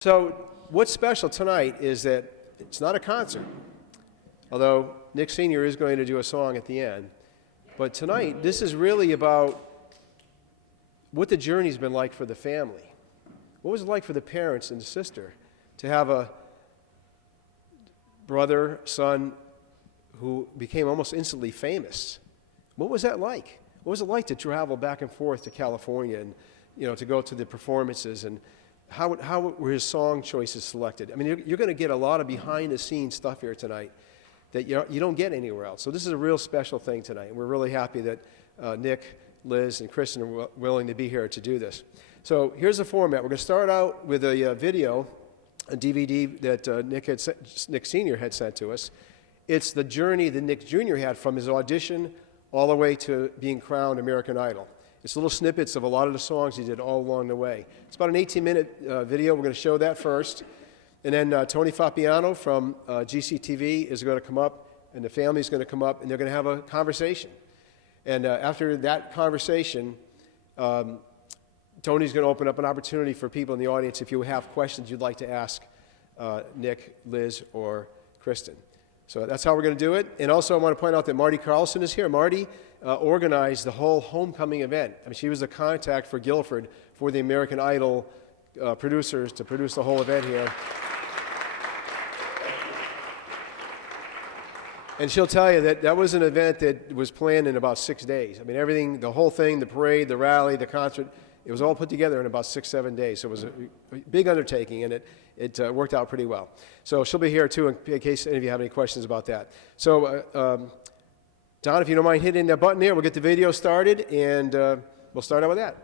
So what's special tonight is that it's not a concert, although Nick Sr. is going to do a song at the end. But tonight, this is really about what the journey's been like for the family. What was it like for the parents and the sister to have a brother, son, who became almost instantly famous? What was that like? What was it like to travel back and forth to California and, to go to the performances, and how were his song choices selected? I mean, you're going to get a lot of behind-the-scenes stuff here tonight that you don't get anywhere else. So this is a real special thing tonight, and we're really happy that Nick, Liz, and Kristen are willing to be here to do this. So here's the format. We're going to start out with a video, a DVD that Nick Sr. had sent to us. It's the journey that Nick Jr. had from his audition all the way to being crowned American Idol. It's little snippets of a lot of the songs he did all along the way. It's about an 18-minute video. We're going to show that first. And then Tony Fapiano from GCTV is going to come up, and the family is going to come up, and they're going to have a conversation. And after that conversation, Tony's going to open up an opportunity for people in the audience if you have questions you'd like to ask Nick, Liz, or Kristen. So that's how we're going to do it. And also I want to point out that Marty Carlson is here. Marty organized the whole homecoming event. I mean, she was the contact for Guilford for the American Idol producers to produce the whole event here. And she'll tell you that was an event that was planned in about 6 days. I mean, everything, the whole thing, the parade, the rally, the concert, it was all put together in about 6-7 days. So it was a big undertaking, and it worked out pretty well. So she'll be here, too, in case any of you have any questions about that. So, Don, if you don't mind hitting that button there, we'll get the video started, and we'll start out with that.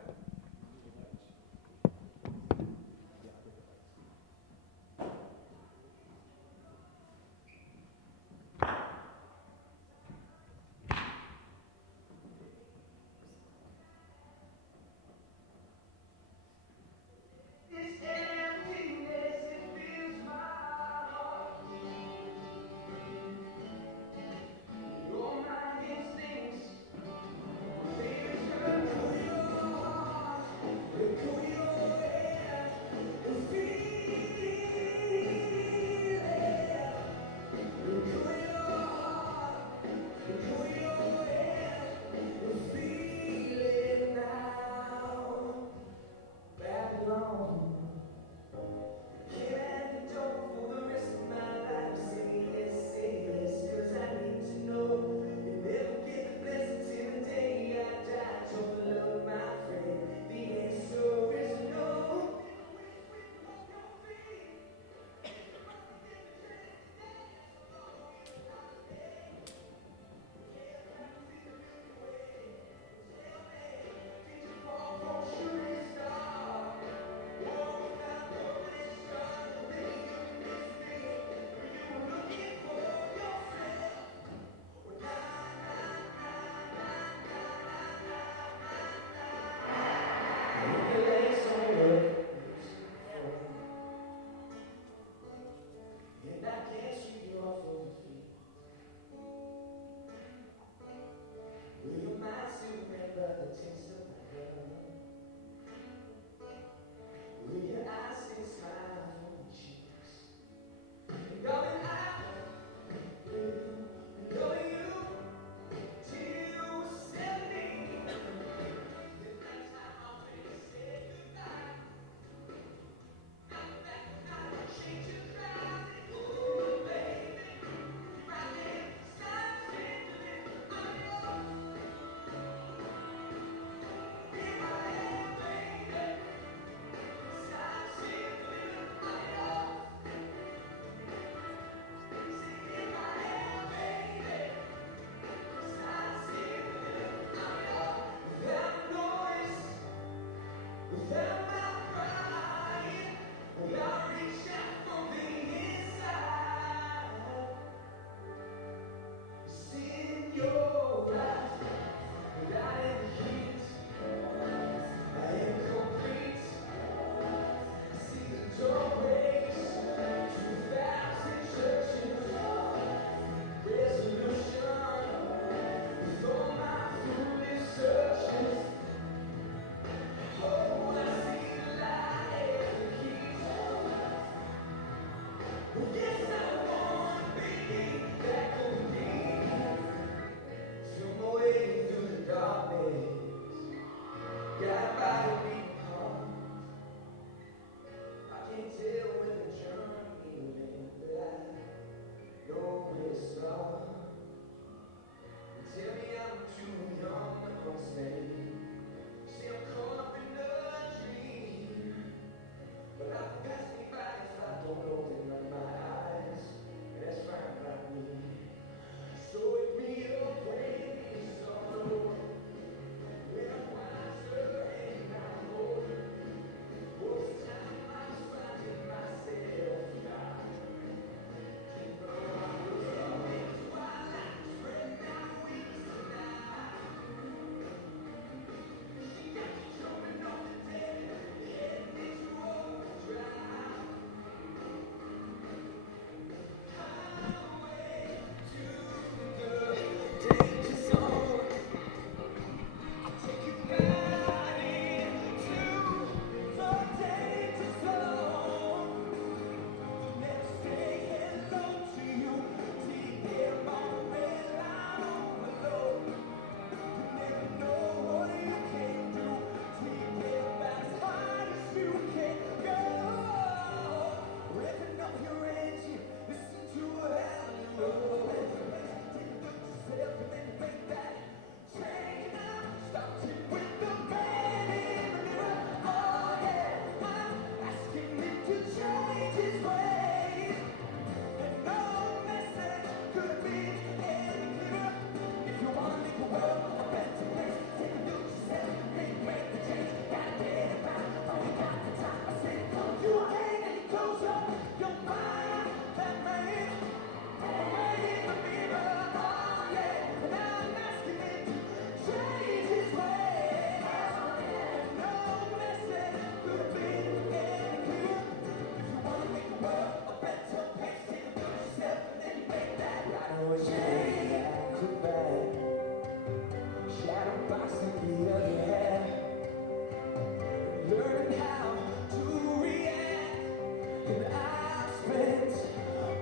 And I spent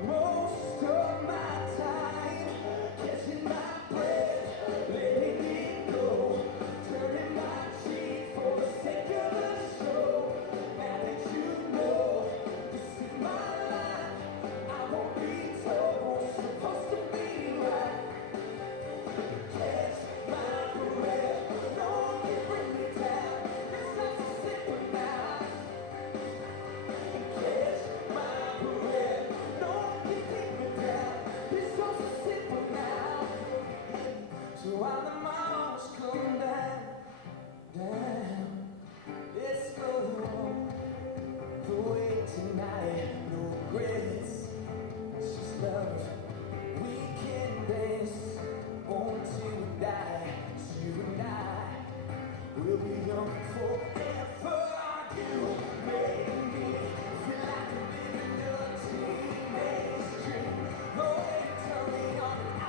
most of my time catching my breath, letting it go, turning my cheek for the sake of the show. Now that you know this is my life, I won't be told what's supposed to be right. Catch my breath, don't you bring me down. It's not so simple now. Catch my breath, don't you keep me down. It's all so simple now. So while the miles come down, down, let's go on the way tonight. No regrets, it's just love. We can dance until we die. You and I will be young forever. You made me feel like I'm living a teenage dream. No way to turn me on, and I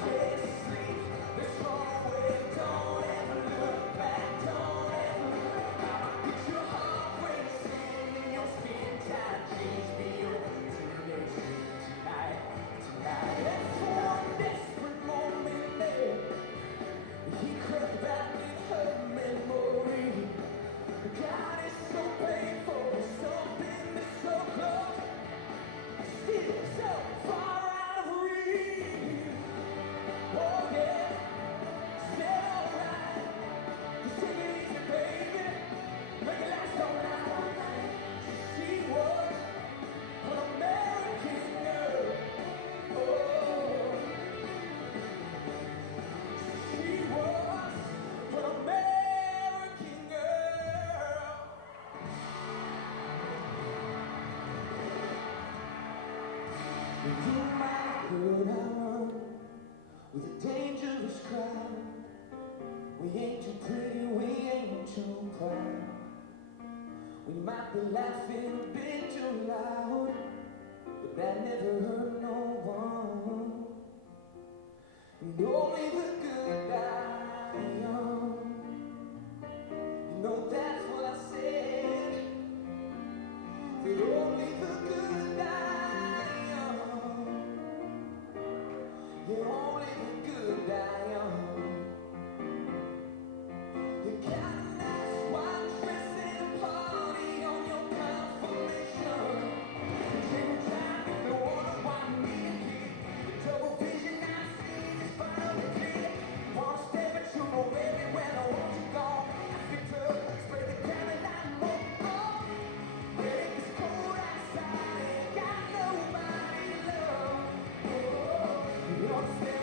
can't sleep. Let's run away, don't ever look back, don't ever look back. Get your heart racing in your spin time, change me your teenage dream tonight, tonight. That's one desperate moment there. He crept back in her memory. God is so painful, something that's so close, still so far out of reach. Oh yeah, said alright, just take it easy, baby, make it last all night. She was an American girl. Oh, she was an American girl. You might heard I run with a dangerous crowd. We ain't too pretty, we ain't too proud. We might be laughing a bit too loud, but that never hurt no one. And only the good die young. You know that's what I said. That only the good die young. Yeah, only the good die young. You got a nice white dress and a party on your confirmation. Take time, no wonder why you need a kid. The double vision I see is finally clear. Wanna stay, but you know everywhere I want you gone. I picked up, spray the Caroline more. When it's cold outside, ain't got nobody to love. Oh, you wanna stay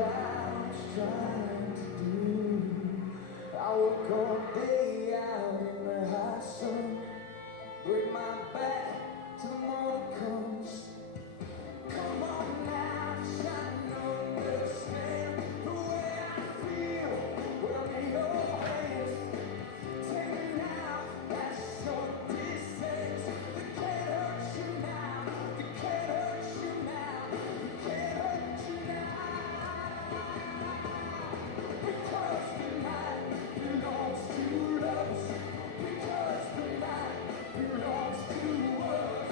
what I was trying to do. I work all day out in the hot sun, break my back till the morning comes. Come on now, shine, understand the way I feel when I'm in your hands. Take me now, that's short distance. It can't hurt you now, it can't hurt you now, it can't hurt you now. Because the night belongs to lovers. Because the night belongs to us.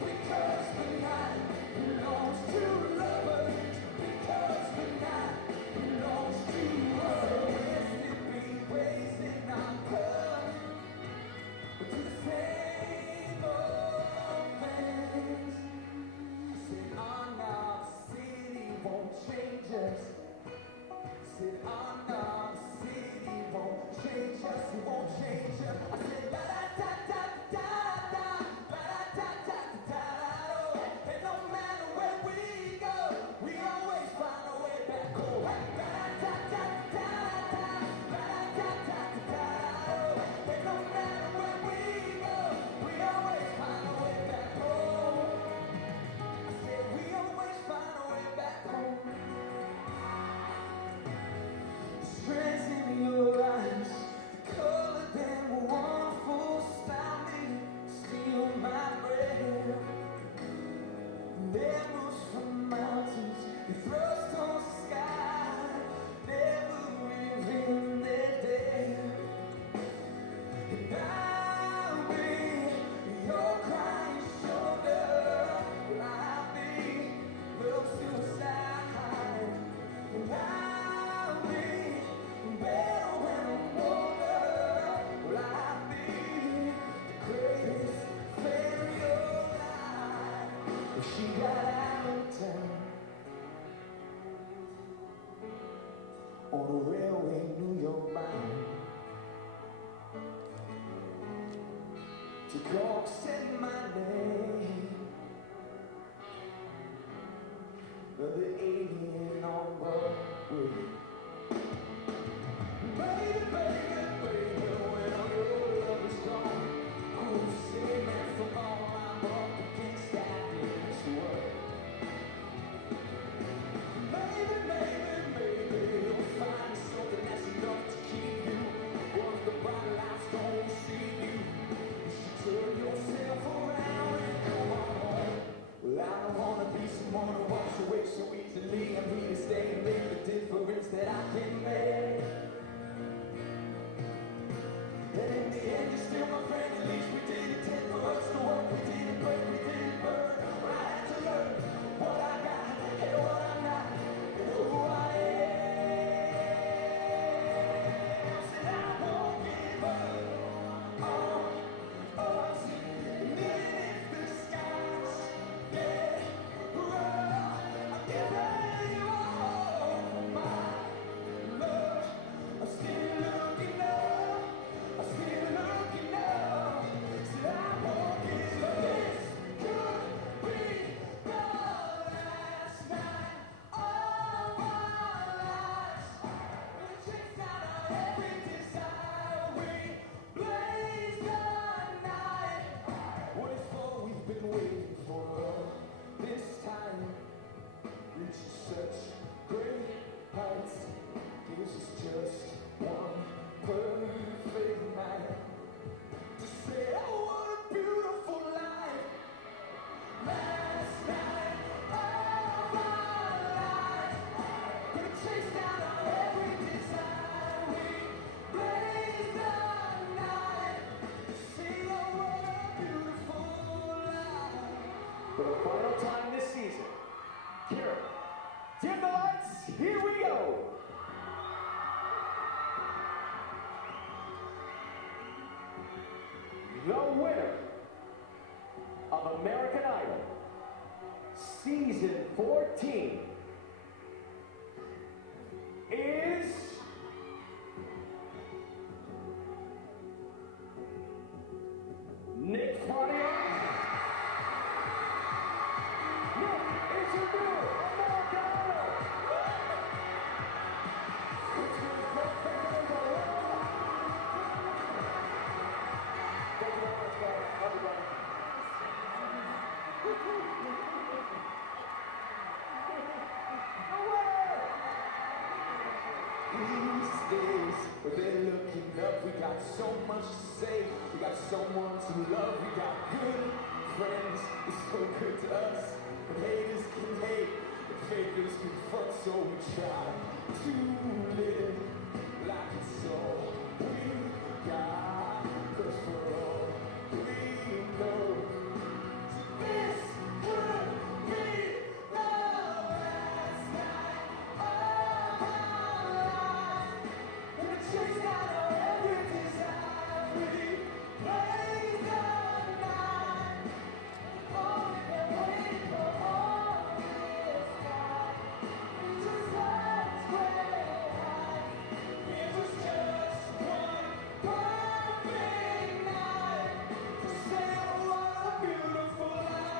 Because the night belongs to lovers. Because the night belongs to us. We're slipping ways in our club to the same old things. Said, oh no, the city won't change us. Said, oh no, the city won't change us, it won't change us. I said, la da da da da da, la da da da da da. And no matter where we go, we always find a way back home. La da da da da da, la da da da da. And no matter where we go, we always find a way back home. I said, we always find a way back home. Strands in your eyes, color them wonderful, style me, steal my breath. Never from mountains, you thrust on the sky, never revealing their depth. And I'll be your crying shoulder, I'll be your suicide. And I'll be better when I'm older. I'll be the greatest fan of your life. If she got out of town on the railway, New York bound, to Cork said my name, the alien on Broadway. Baby, baby, baby, when all your love is gone, who's saving from all I'm up against that this world? Baby, baby, baby, you'll find something that's enough to keep you. Once the bright lights don't see you, you should turn yourself around and come on home. Well, I don't wanna be someone who walks away so easily. I'm here to stay and make the difference that I can make. And in the end, you're still my friend. At least we didn't take for us to work. We didn't break, we didn't burn. I had to learn what I got and what I'm not, and who I am. Said I won't give up on us. And even if the skies get rough, I'll give you all my love. I'm still looking up. I'm still looking up. Said I won't give up. This could be the last night of our lives. We chased out every desire. We blazed the night. What is all we've been waiting for? This time reaches such great heights. This is just one perfect night to say, oh, what a beautiful life. Last night of our lives. We chased down every desire. We blazed the night to see, oh, what a beautiful life. For the final time this season, Kira, dim the lights, here we go. The winner of American Idol Season 14 is Nick Pontiac. Nick is your new American Idol. got so much to say. We got someone to love. We got good friends. It's so good to us. But haters can hate. But fakers can front. So we try to live like it's all we got. 'Cause for all we know, this could be the last night of our lives. We're chasing out our every desire. We play the night. All we've been waiting for all this time. Just let's play high. It was just one perfect night to say what a beautiful life.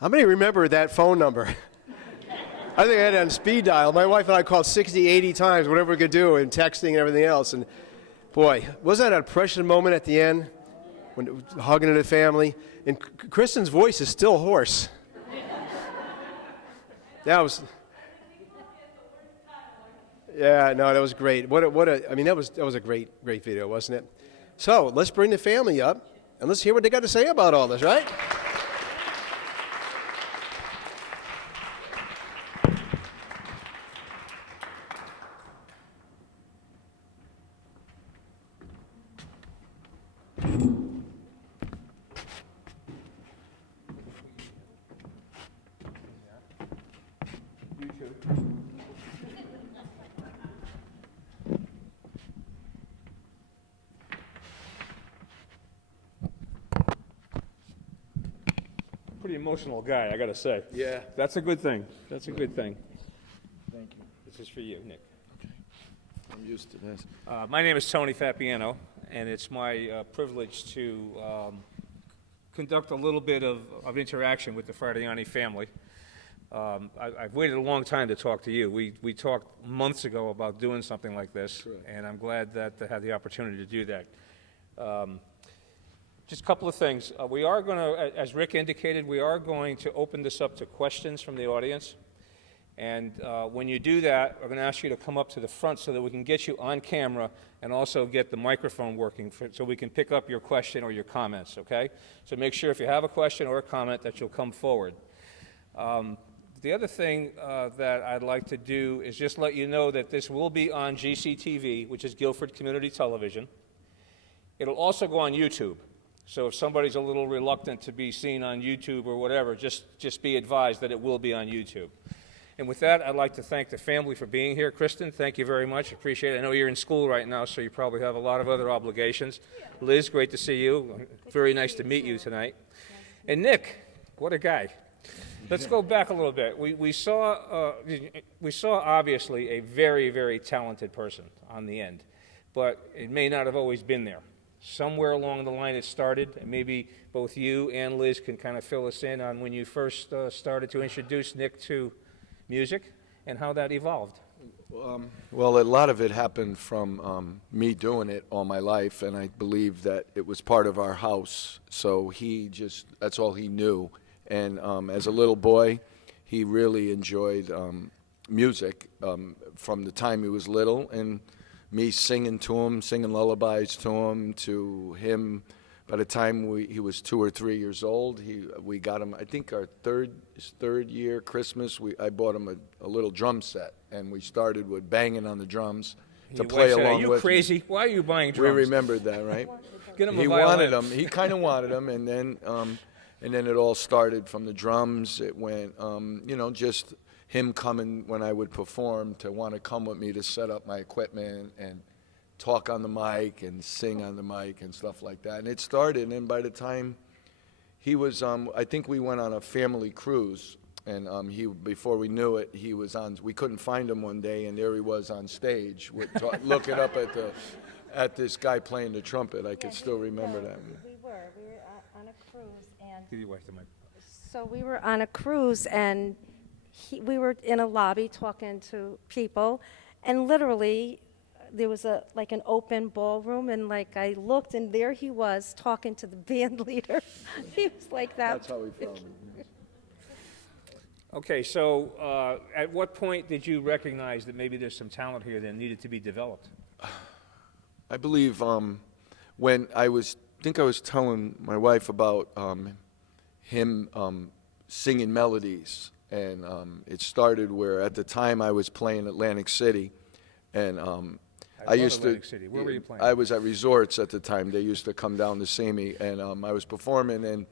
How many remember that phone number? I think I had it on speed dial. My wife and I called 60, 80 times, whatever we could do, and texting and everything else. And boy, wasn't that a precious moment at the end, when hugging the family? And Kristen's voice is still hoarse. That was, yeah, no, that was great. I mean, that was a great video, wasn't it? So let's bring the family up, and let's hear what they got to say about all this, right? Pretty emotional guy, I gotta say. Yeah. That's a good thing. That's a good thing. Thank you. This is for you, Nick. I'm used to this. My name is Tony Fapiano, and it's my privilege to conduct a little bit of interaction with the Fradiani family. I've waited a long time to talk to you. We talked months ago about doing something like this, and I'm glad that I had the opportunity to do that. Just a couple of things. We are going to, as Rick indicated, we are going to open this up to questions from the audience. And when you do that, we're going to ask you to come up to the front so that we can get you on camera and also get the microphone working so we can pick up your question or your comments, okay? So make sure if you have a question or a comment that you'll come forward. The other thing that I'd like to do is just let you know that this will be on GCTV, which is Guilford Community Television. It'll also go on YouTube. So if somebody's a little reluctant to be seen on YouTube or whatever, just be advised that it will be on YouTube. And with that, I'd like to thank the family for being here. Kristen, thank you very much. Appreciate it. I know you're in school right now, so you probably have a lot of other obligations. Liz, great to see you. Very nice to meet you tonight. And Nick, what a guy. Let's go back a little bit. We saw obviously a very, very talented person on the end, but it may not have always been there. Somewhere along the line it started, and maybe both you and Liz can kind of fill us in on when you first started to introduce Nick to music and how that evolved. Well, a lot of it happened from me doing it all my life, and I believe that it was part of our house. So that's all he knew. And as a little boy, he really enjoyed music from the time he was little, and me singing to him, singing lullabies to him. By the time he was 2 or 3 years old, we got him, I think his third year, Christmas, I bought him a little drum set, and we started with banging on the drums to play along with. Are you crazy? Me. Why are you buying drums? We remembered that, right? Get him a He violin. wanted them. He kind of wanted them, and then it all started from the drums. It went, him coming when I would perform to want to come with me to set up my equipment and talk on the mic and sing on the mic and stuff like that. And it started, and by the time he was, I think we went on a family cruise, and before we knew it, he was on. We couldn't find him one day, and there he was on stage, looking up at this guy playing the trumpet. I could still remember that. We were on a cruise, and Give you away the mic. so we were on a cruise, and we were in a lobby talking to people, and literally there was like an open ballroom, and like I looked, and there he was talking to the band leader. He was like that. That's how we found him. Okay, so at what point did you recognize that maybe there's some talent here that needed to be developed? I believe when I was telling my wife about him singing melodies, and it started where at the time I was playing Atlantic City, and I love used Atlantic to. City. Where were you playing? I was at resorts at the time. They used to come down to see me, and I was performing, and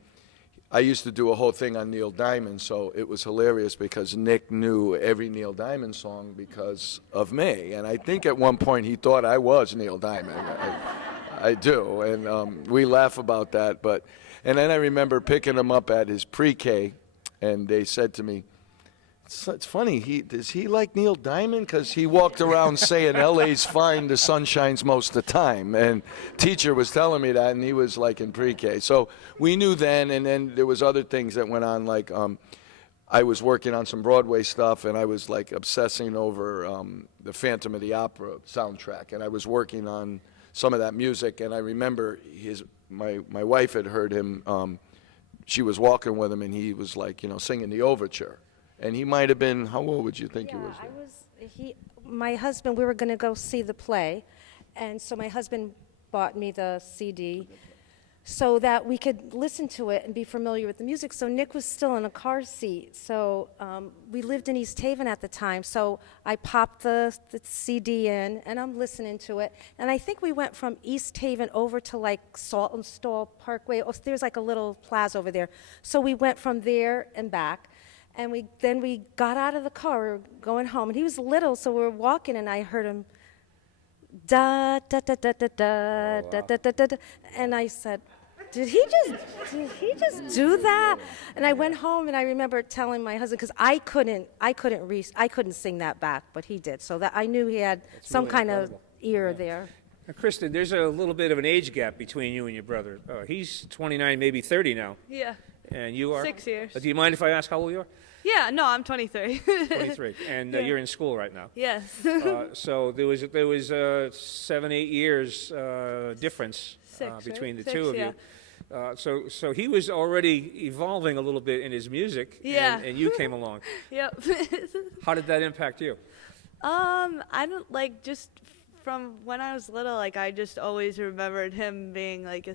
I used to do a whole thing on Neil Diamond, so it was hilarious because Nick knew every Neil Diamond song because of me, and I think at one point he thought I was Neil Diamond. I do, and we laugh about that. And then I remember picking him up at his pre-K, and they said to me, "It's funny. Does he like Neil Diamond? Because he walked around saying L.A.'s fine, the sun shines most of the time." And teacher was telling me that, and he was like in pre-K. So we knew then, and then there was other things that went on, like I was working on some Broadway stuff, and I was like obsessing over the Phantom of the Opera soundtrack, and I was working on some of that music. And I remember my wife had heard him. She was walking with him, and he was like, singing the overture. And he might have been, how old would you think he was? My husband, we were going to go see the play, and so my husband bought me the CD so that we could listen to it and be familiar with the music. So Nick was still in a car seat. So we lived in East Haven at the time, so I popped the CD in, and I'm listening to it. And I think we went from East Haven over to like Salt and Stall Parkway. Oh, there's like a little plaza over there. So we went from there and back. And then we got out of the car, we were going home, and he was little, so we were walking, and I heard him, da da da da da da da da da da, and I said, did he just do that? And I went home, and I remember telling my husband, because I couldn't sing that back, but he did, so that I knew he had some really kind incredible. of ear there. Now, Kristen, there's a little bit of an age gap between you and your brother. He's 29, maybe 30 now, Yeah. and you are? 6 years. Do you mind if I ask how old you are? Yeah, no, I'm 23. 23, and Yeah. you're in school right now. Yes. So there was 7, 8 years difference Six, between right? the 6, two of yeah. you. So he was already evolving a little bit in his music, Yeah. and you came along. Yep. How did that impact you? I don't just from when I was little, I just always remembered him being like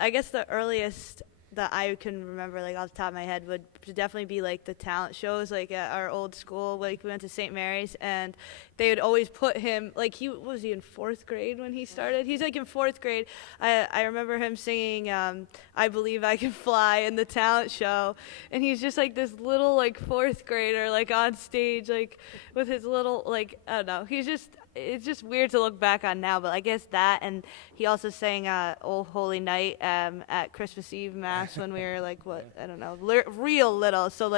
I guess the earliest that I can remember off the top of my head would definitely be the talent shows at our old school. We went to St. Mary's, and they would always put him was he in 4th grade when he started? He's in 4th grade. I remember him singing I Believe I Can Fly in the talent show, and he's just this little 4th grader on stage with his little I don't know. It's just weird to look back on now, but I guess that, and he also sang Old Holy Night at Christmas Eve Mass when we were I don't know, real little. So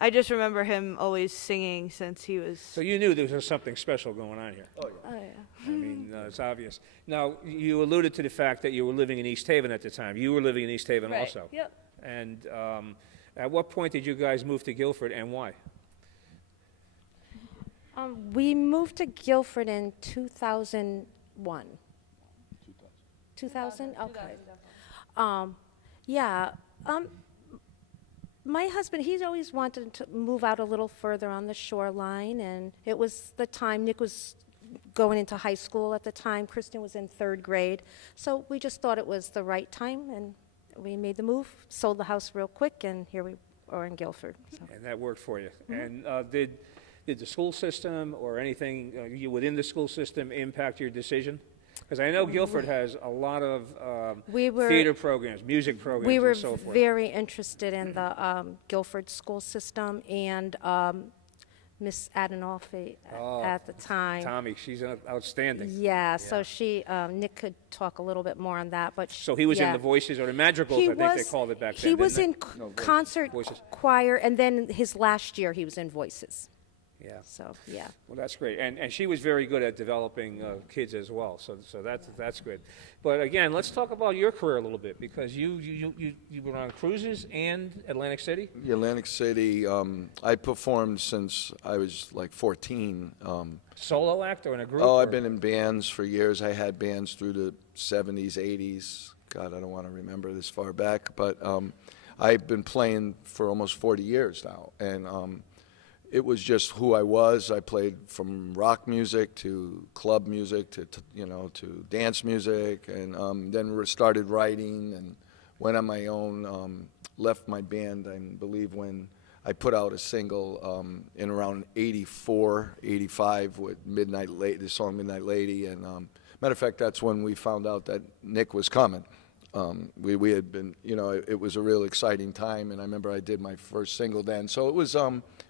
I just remember him always singing since he was. So you knew there was something special going on here. Oh yeah. I mean, it's obvious. Now, you alluded to the fact that you were living in East Haven at the time. You were living in East Haven Right. also. Yep. And at what point did you guys move to Guilford, and why? We moved to Guilford in 2001. 2000? Okay. Yeah. My husband, he's always wanted to move out a little further on the shoreline, and it was the time Nick was going into high school at the time. Kristen was in 3rd grade. So we just thought it was the right time, and we made the move, sold the house real quick, and here we are in Guilford. So. And that worked for you. And did the school system or anything you within the school system impact your decision? Because I know Guilford has a lot of We were- theater programs, music programs, We were and so forth. very interested in the Guilford school system, and Miss Adenolfi at the time. Tommy, she's outstanding. Yeah, so Nick could talk a little bit more on that, but. So he was in yeah. the Voices or the Madrigals, I think they called it back then, He was didn't in they? No, concert Voices. choir, and then his last year, he was in Voices. Yeah. So, yeah. Well, that's great, and she was very good at developing kids as well. So that's good. But again, let's talk about your career a little bit, because you were on cruises and Atlantic City. Atlantic City, I performed since I was like 14. Solo act or in a group? Oh, or- I've been in bands for years. I had bands through the 70s, 80s. God, I don't want to remember this far back, but I've been playing for almost 40 years now, and it was just who I was. I played from rock music to club music to to dance music, and then started writing and went on my own. Left my band, I believe, when I put out a single in around 84, 85 with the song Midnight Lady, and matter of fact, that's when we found out that Nick was coming. We had been, it was a real exciting time, and I remember I did my first single then. So it was,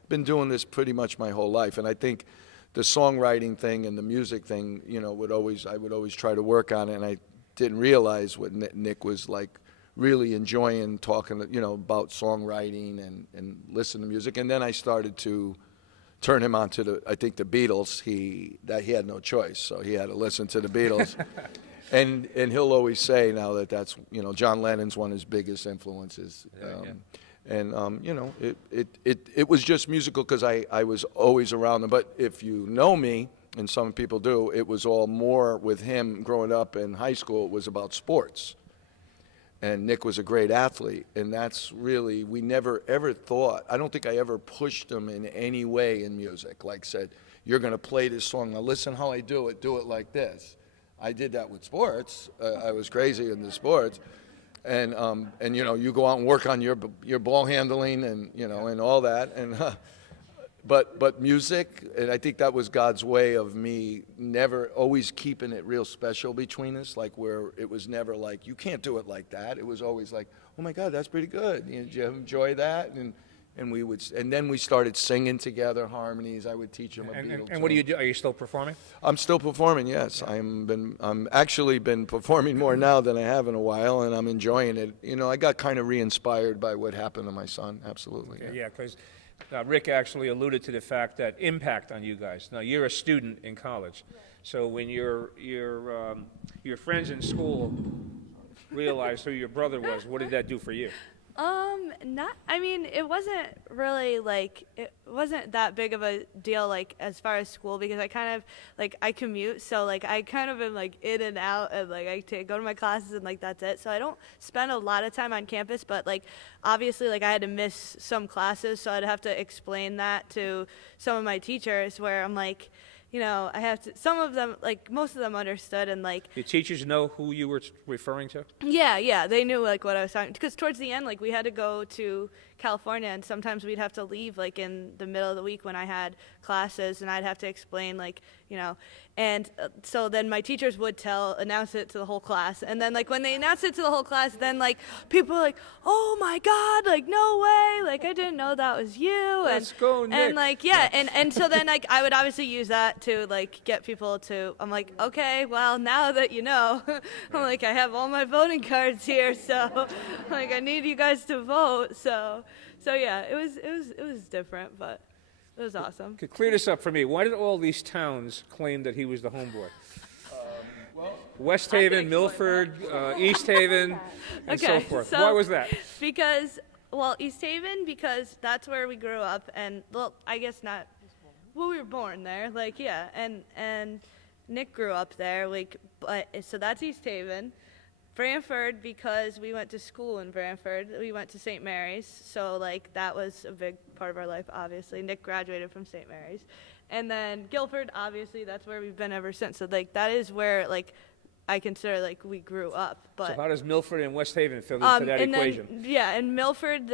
been doing this pretty much my whole life, and I think the songwriting thing and the music thing, I would always try to work on it, and I didn't realize what Nick was like really enjoying talking, about songwriting and listen to music, and then I started to turn him on to the Beatles. He had no choice, so he had to listen to the Beatles. And he'll always say now that that's John Lennon's one of his biggest influences, and it was just musical because I was always around him. But if you know me, and some people do, it was all more with him growing up in high school. It was about sports, and Nick was a great athlete, and that's really we never ever thought. I don't think I ever pushed him in any way in music. Like said, you're going to play this song. Now listen how I do it. Do it like this. I did that with sports. I was crazy in the sports, and you go out and work on your ball handling and and all that, and but music, and I think that was God's way of me never always keeping it real special between us, like where it was never like you can't do it like that. It was always like, oh my God, that's pretty good. Did you enjoy that? And then we started singing together harmonies. I would teach him a Beatles And what do song. you do? Are you still performing? I'm still performing, yes. I'm actually been performing more now than I have in a while, and I'm enjoying it. I got kind of re-inspired by what happened to my son, absolutely. Yeah, because Rick actually alluded to the fact that impact on you guys. Now, you're a student in college, so when your friends in school realized who your brother was, what did that do for you? It wasn't really it wasn't that big of a deal as far as school, because I kind of I commute, so I kind of am in and out, and I go to my classes and that's it. So I don't spend a lot of time on campus, but obviously I had to miss some classes, so I'd have to explain that to some of my teachers where I'm I have to, some of them, most of them understood, and Did teachers know who you were referring to? yeah, they knew what I was talking, because towards the end, we had to go to California, and sometimes we'd have to leave in the middle of the week when I had classes, and I'd have to explain and so then my teachers would announce it to the whole class, and then when they announced it to the whole class, then people were oh my God, no way, I didn't know that was you. Let's go, Nick. And and so then I would obviously use that to get people to, I'm okay, well, now that you know, I'm I have all my voting cards here, so I need you guys to vote. So yeah, it was different, but it was awesome. Could clear this up for me. Why did all these towns claim that he was the homeboy? West Haven, Milford, East Haven, and so forth. Why was that? Because, East Haven, because that's where we grew up, and, I guess not, we were born there, and Nick grew up there, so that's East Haven. Brantford, because we went to school in Brantford. We went to St. Mary's, so that was a big part of our life, obviously. Nick graduated from St. Mary's. And then Guilford, obviously, that's where we've been ever since. So that is where I consider we grew up. But So how does Milford and West Haven fit into that and equation? Then, in Milford,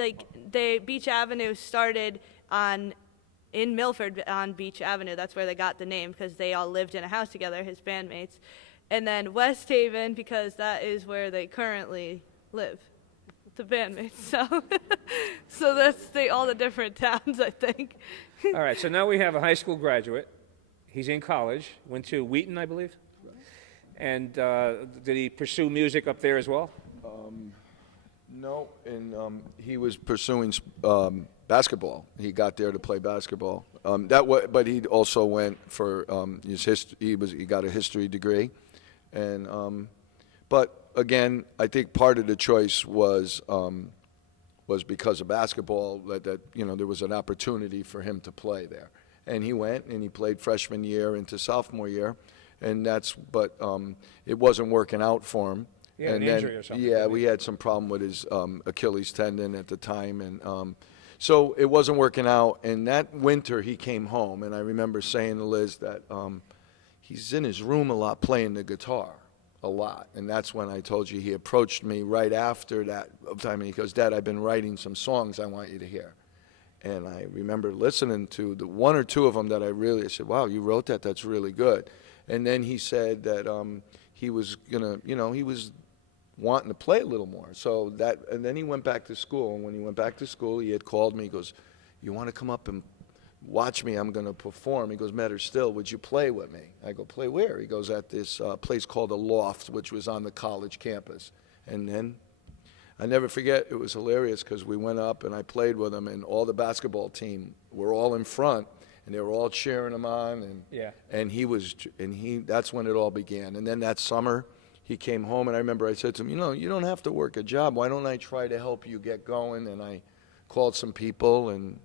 Beach Avenue started in Milford on Beach Avenue. That's where they got the name, because they all lived in a house together, his bandmates. and then West Haven because that is where they currently live, the bandmates. So, so that's all the different towns, I think. All right, so now we have a high school graduate. He's in college, went to Wheaton, I believe. And did he pursue music up there as well? No, and he was pursuing basketball. He got there to play basketball. But he also went for his history. He got a history degree, and but again, I think part of the choice was because of basketball. That there was an opportunity for him to play there, and he went and he played freshman year into sophomore year, and but it wasn't working out for him. Yeah, an injury or something. Yeah, we had some problem with his Achilles tendon at the time, and so it wasn't working out. And that winter, he came home, and I remember saying to Liz that he's in his room a lot playing the guitar, a lot. And that's when I told you he approached me right after that time, and he goes, "Dad, I've been writing some songs I want you to hear." And I remember listening to the one or two of them that I said, "Wow, you wrote that? That's really good." And then he said that he was gonna, he was wanting to play a little more. So and then he went back to school. And when he went back to school, he had called me. He goes, "You want to come up and watch me? I'm going to perform." He goes, "Better still, would you play with me?" I go, "Play where?" He goes, "At this place called the Loft, which was on the college campus." And then I never forget, it was hilarious because we went up and I played with him, and all the basketball team were all in front, and they were all cheering him on. And Yeah. That's when it all began. And then that summer, he came home, and I remember I said to him, "You don't have to work a job. Why don't I try to help you get going?" And I called some people, and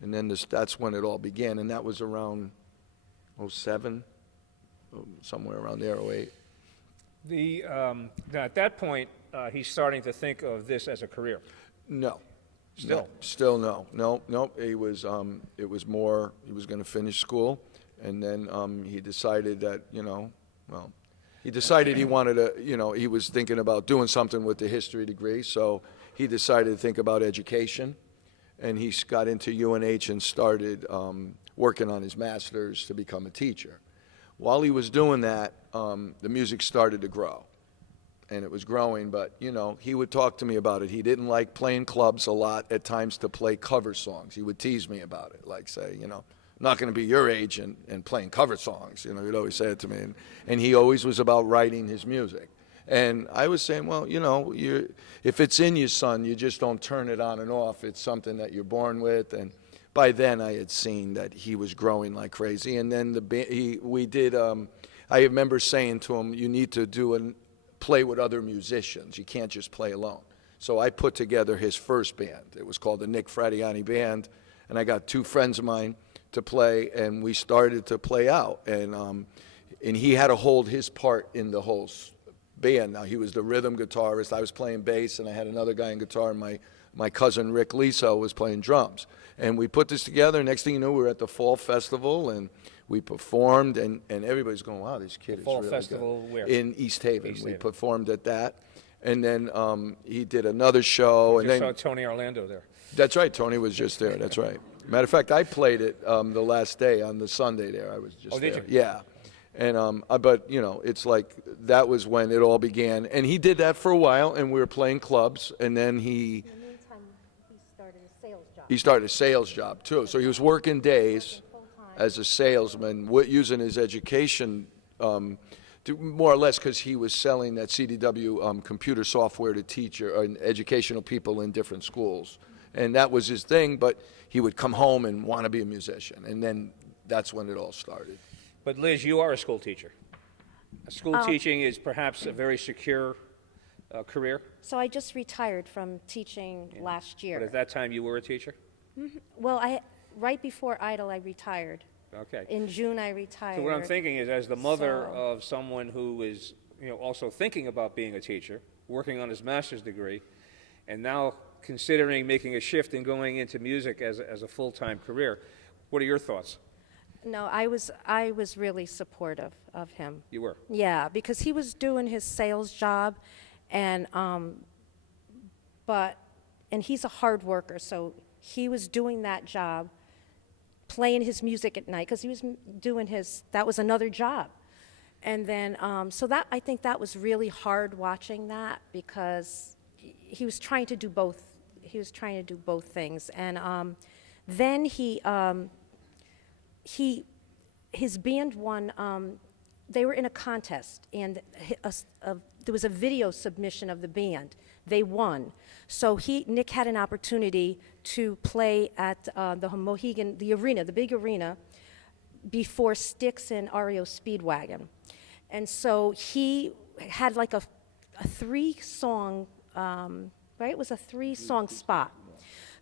then that's when it all began. And that was around 07, somewhere around there, 08. Now at that point, he's starting to think of this as a career. No. Still? No. Still no. No. It was more, he was going to finish school, and then he decided that, he decided he wanted to, he was thinking about doing something with the history degree, so he decided to think about education, and he got into UNH and started working on his master's to become a teacher. While he was doing that, the music started to grow, and it was growing, but, he would talk to me about it. He didn't like playing clubs a lot at times to play cover songs. He would tease me about it, like say, "I'm not going to be your age and playing cover songs." He'd always say it to me. And he always was about writing his music. And I was saying, well, if it's in you, son, you just don't turn it on and off. It's something that you're born with. And by then I had seen that he was growing like crazy. And then I remember saying to him, "You need to play with other musicians. You can't just play alone." So I put together his first band. It was called the Nick Fradiani Band. And I got two friends of mine to play, and we started to play out, and he had to hold his part in the whole band. Now, he was the rhythm guitarist, I was playing bass, and I had another guy in guitar, and my cousin Rick Liso was playing drums. And we put this together. Next thing you know, we were at the Fall Festival, and we performed, and everybody's going, "Wow, this kid is Fall really Festival good." where? In East Haven. East We Haven. performed at that, and then he did another show, and Just then saw Tony Orlando there. that's right. Tony was just there. That's right. Matter of fact, I played it the last day on the Sunday there. I was just Oh, did there. you? Yeah. And but it's like that was when it all began. And he did that for a while, and we were playing clubs. And then In the meantime, he started a sales job. he started a sales job too. So he was working days as a salesman, using his education more or less because he was selling that CDW computer software to teacher and educational people in different schools. And that was his thing, but he would come home and want to be a musician. And then that's when it all started. But Liz, you are a school teacher. School teaching is perhaps a very secure career, So I just retired from teaching last but year. at that time you were a teacher? Well, right before Idol, I retired. Okay. In June, I retired. So what I'm thinking is, as the mother So- of someone who is, also thinking about being a teacher, working on his master's degree, and now considering making a shift and going into music as a full-time career, what are your thoughts? No, I was really supportive of him. You were. Yeah, because he was doing his sales job, and he's a hard worker, so he was doing that job, playing his music at night, because he was doing that was another job. And then, so that, I think that was really hard watching that because he was trying to do both. He was trying to do both things. And then his band won, they were in a contest, and there was a video submission of the band. They won. So Nick had an opportunity to play at the Mohegan, the arena, the big arena, before Styx and REO Speedwagon. And so he had like a 3-song, right? It was a 3-song spot.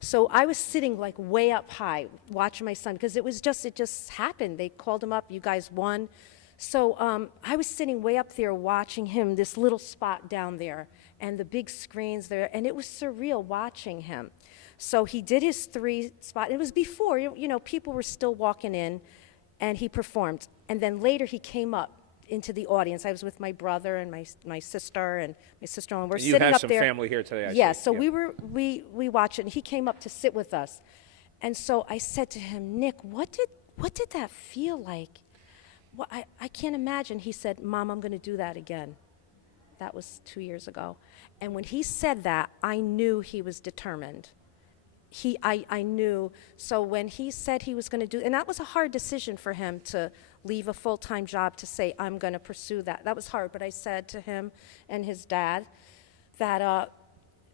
So I was sitting like way up high watching my son because it just happened. They called him up, you guys won. So I was sitting way up there watching him, this little spot down there, and the big screens there, and it was surreal watching him. So he did his 3-spot. It was before, people were still walking in, and he performed. And then later he came up into the audience. I was with my brother and my sister and my sister-in-law. We're You sitting have up some there. family here today, I Yeah, see. so Yeah. we watched it, and he came up to sit with us. And so I said to him, Nick, what did that feel like? Well, I can't imagine. He said, Mom, I'm going to do that again. That was 2 years ago. And when he said that, I knew he was determined. I knew. So when he said he was going to do, and that was a hard decision for him to leave a full-time job to say, I'm going to pursue that. That was hard, but I said to him and his dad that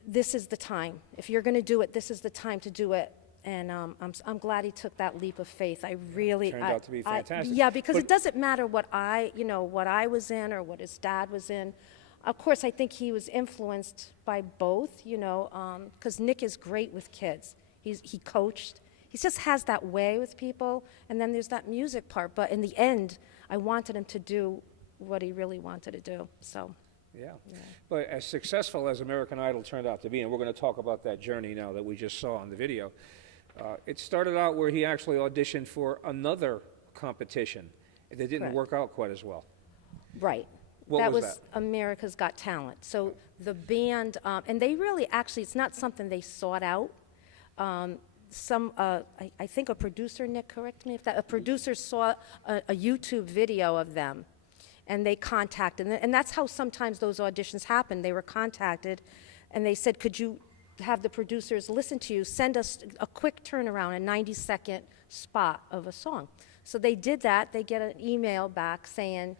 this is the time. If you're going to do it, this is the time to do it. And I'm glad he took that leap of faith. I really Turned out to be fantastic. Yeah, because But- it doesn't matter what I was in or what his dad was in. Of course, I think he was influenced by both, because Nick is great with kids. He coached. He just has that way with people, and then there's that music part. But in the end, I wanted him to do what he really wanted to do. So, Yeah. But as successful as American Idol turned out to be, and we're going to talk about that journey now that we just saw on the video, it started out where he actually auditioned for another competition that didn't Correct. work out quite as well. right. What that was was America's Got Talent. So the band, and they really actually, it's not something they sought out. I think a producer, Nick, correct me if that, a producer saw a YouTube video of them, and they contacted, and that's how sometimes those auditions happen. They were contacted, and they said, could you have the producers listen to you, send us a quick turnaround, a 90-second spot of a song. So they did that. They get an email back saying,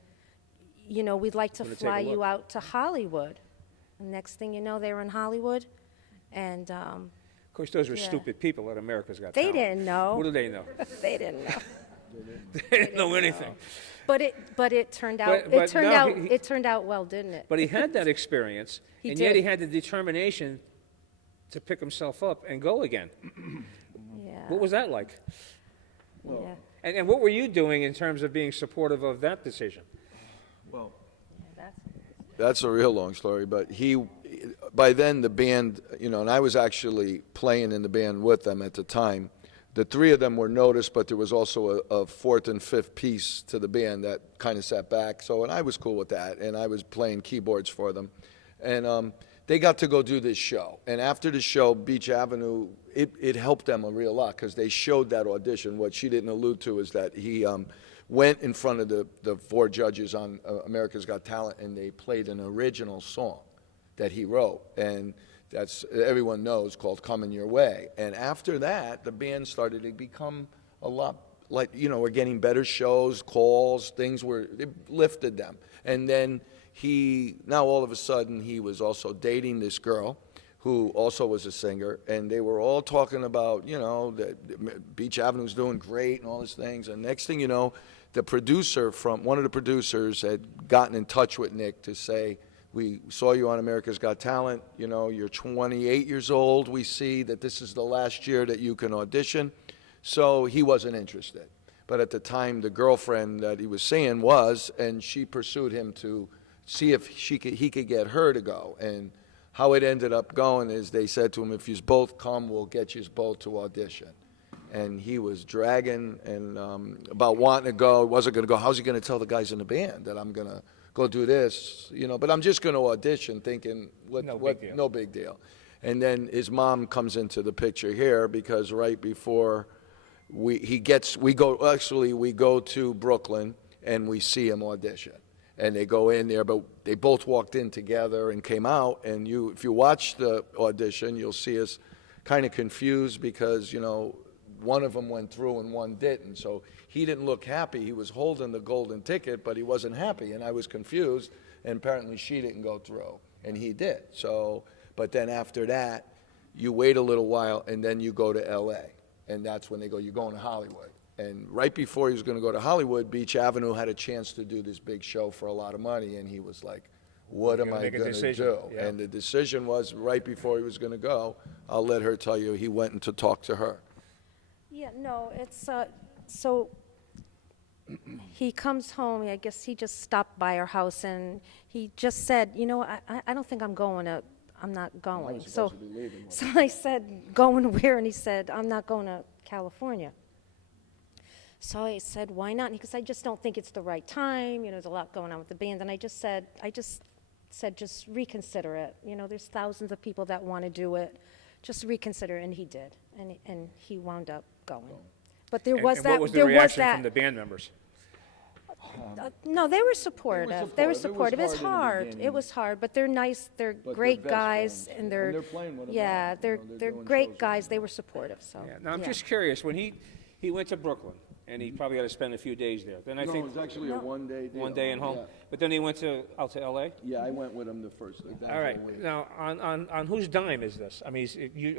we'd like to Wanna take a fly you look. out to Hollywood. And next thing you know, they were in Hollywood, and Of course, those were Yeah. stupid people at America's Got they Talent. didn't know. What do they know? They didn't know. They didn't know anything. But it turned out But no, he- it turned out well, didn't it? But he had that experience, He and yet he did. had the determination to pick himself up and go again. Yeah. What was that like? Yeah. And what were you doing in terms of being supportive of that decision? That's a real long story, but by then the band, and I was actually playing in the band with them at the time. The 3 of them were noticed, but there was also a 4th and 5th piece to the band that kind of sat back. And I was cool with that, and I was playing keyboards for them. And they got to go do this show. And after the show, Beach Avenue, it helped them a real lot because they showed that audition. What she didn't allude to is that he went in front of the 4 judges on America's Got Talent, and they played an original song that he wrote, and that's, everyone knows, called Coming Your Way. And after that, the band started to become a lot like, we're getting better shows, calls, it lifted them. And then now all of a sudden, he was also dating this girl who also was a singer, and they were all talking about, that Beach Avenue's doing great and all these things. And next thing you know, one of the producers had gotten in touch with Nick to say, we saw you on America's Got Talent, you're 28 years old, we see that this is the last year that you can audition. So he wasn't interested. But at the time, the girlfriend that he was seeing was, and she pursued him to see if he could get her to go. And how it ended up going is they said to him, if you both come, we'll get you both to audition. And he was dragging and about wanting to go, wasn't going to go. How's he going to tell the guys in the band that I'm going to go do this? But I'm just going to audition thinking, no big deal. And then his mom comes into the picture here because right before we go to Brooklyn and we see him audition. and they go in there, but they both walked in together and came out, and if you watch the audition, you'll see us kind of confused because, one of them went through and one didn't. So he didn't look happy. He was holding the golden ticket, but he wasn't happy, and I was confused, and apparently she didn't go through, and he did. So, but then after that, you wait a little while, and then you go to L.A., and that's when they go, you're going to Hollywood. And right before he was going to go to Hollywood, Beach Avenue had a chance to do this big show for a lot of money, and he was like, what am Gonna I make a going to decision, do? yeah. And the decision was right before he was going to go, I'll let her tell you, he went in to talk to her. Yeah, no, it's, so he comes home, I guess he just stopped by our house, and he just said, I don't think I'm not going. So I said, going where? And he said, I'm not going to California. So I said, why not? Because I just don't think it's the right time. There's a lot going on with the band. And I just said, just reconsider it. There's thousands of people that want to do it. Just reconsider. And he did. And he wound up going. But there was And that. what was the there was reaction that. from the band members? No, they were supportive. They were supportive. It was supportive. It's hard in the hard. beginning. It was hard, but they're nice. They're But they're great best guys, friends. and And they're playing with them yeah, now. they're They're doing great shows guys. with They were supportive. So Yeah. Now, I'm yeah. just curious, when he went to Brooklyn, and he probably had to spend a few days there, then I No, think it was actually a one-day deal. one day and home, Yeah. but then he went out to L.A.? Yeah, I went with him the first. All right. Now, on whose dime is this? I mean,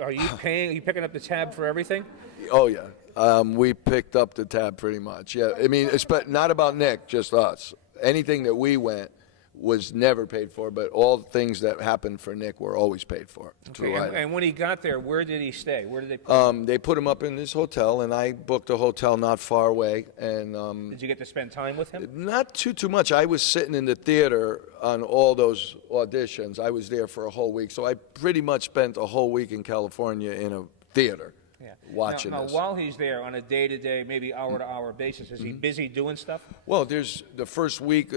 are you paying? Are you picking up the tab for everything? Oh, yeah. We picked up the tab pretty much. Yeah, I mean, it's not about Nick, just us. Anything that we went was never paid for, but all the things that happened for Nick were always paid for. Okay, and when he got there, where did he stay? Where did they put him? They put him up in this hotel, and I booked a hotel not far away, and Did you get to spend time with him? not too much. I was sitting in the theater on all those auditions. I was there for a whole week, so I pretty much spent a whole week in California in a theater Yeah. watching now, this. while he's there on a day-to-day, maybe hour-to-hour basis, is he busy doing stuff? Well, there's the first week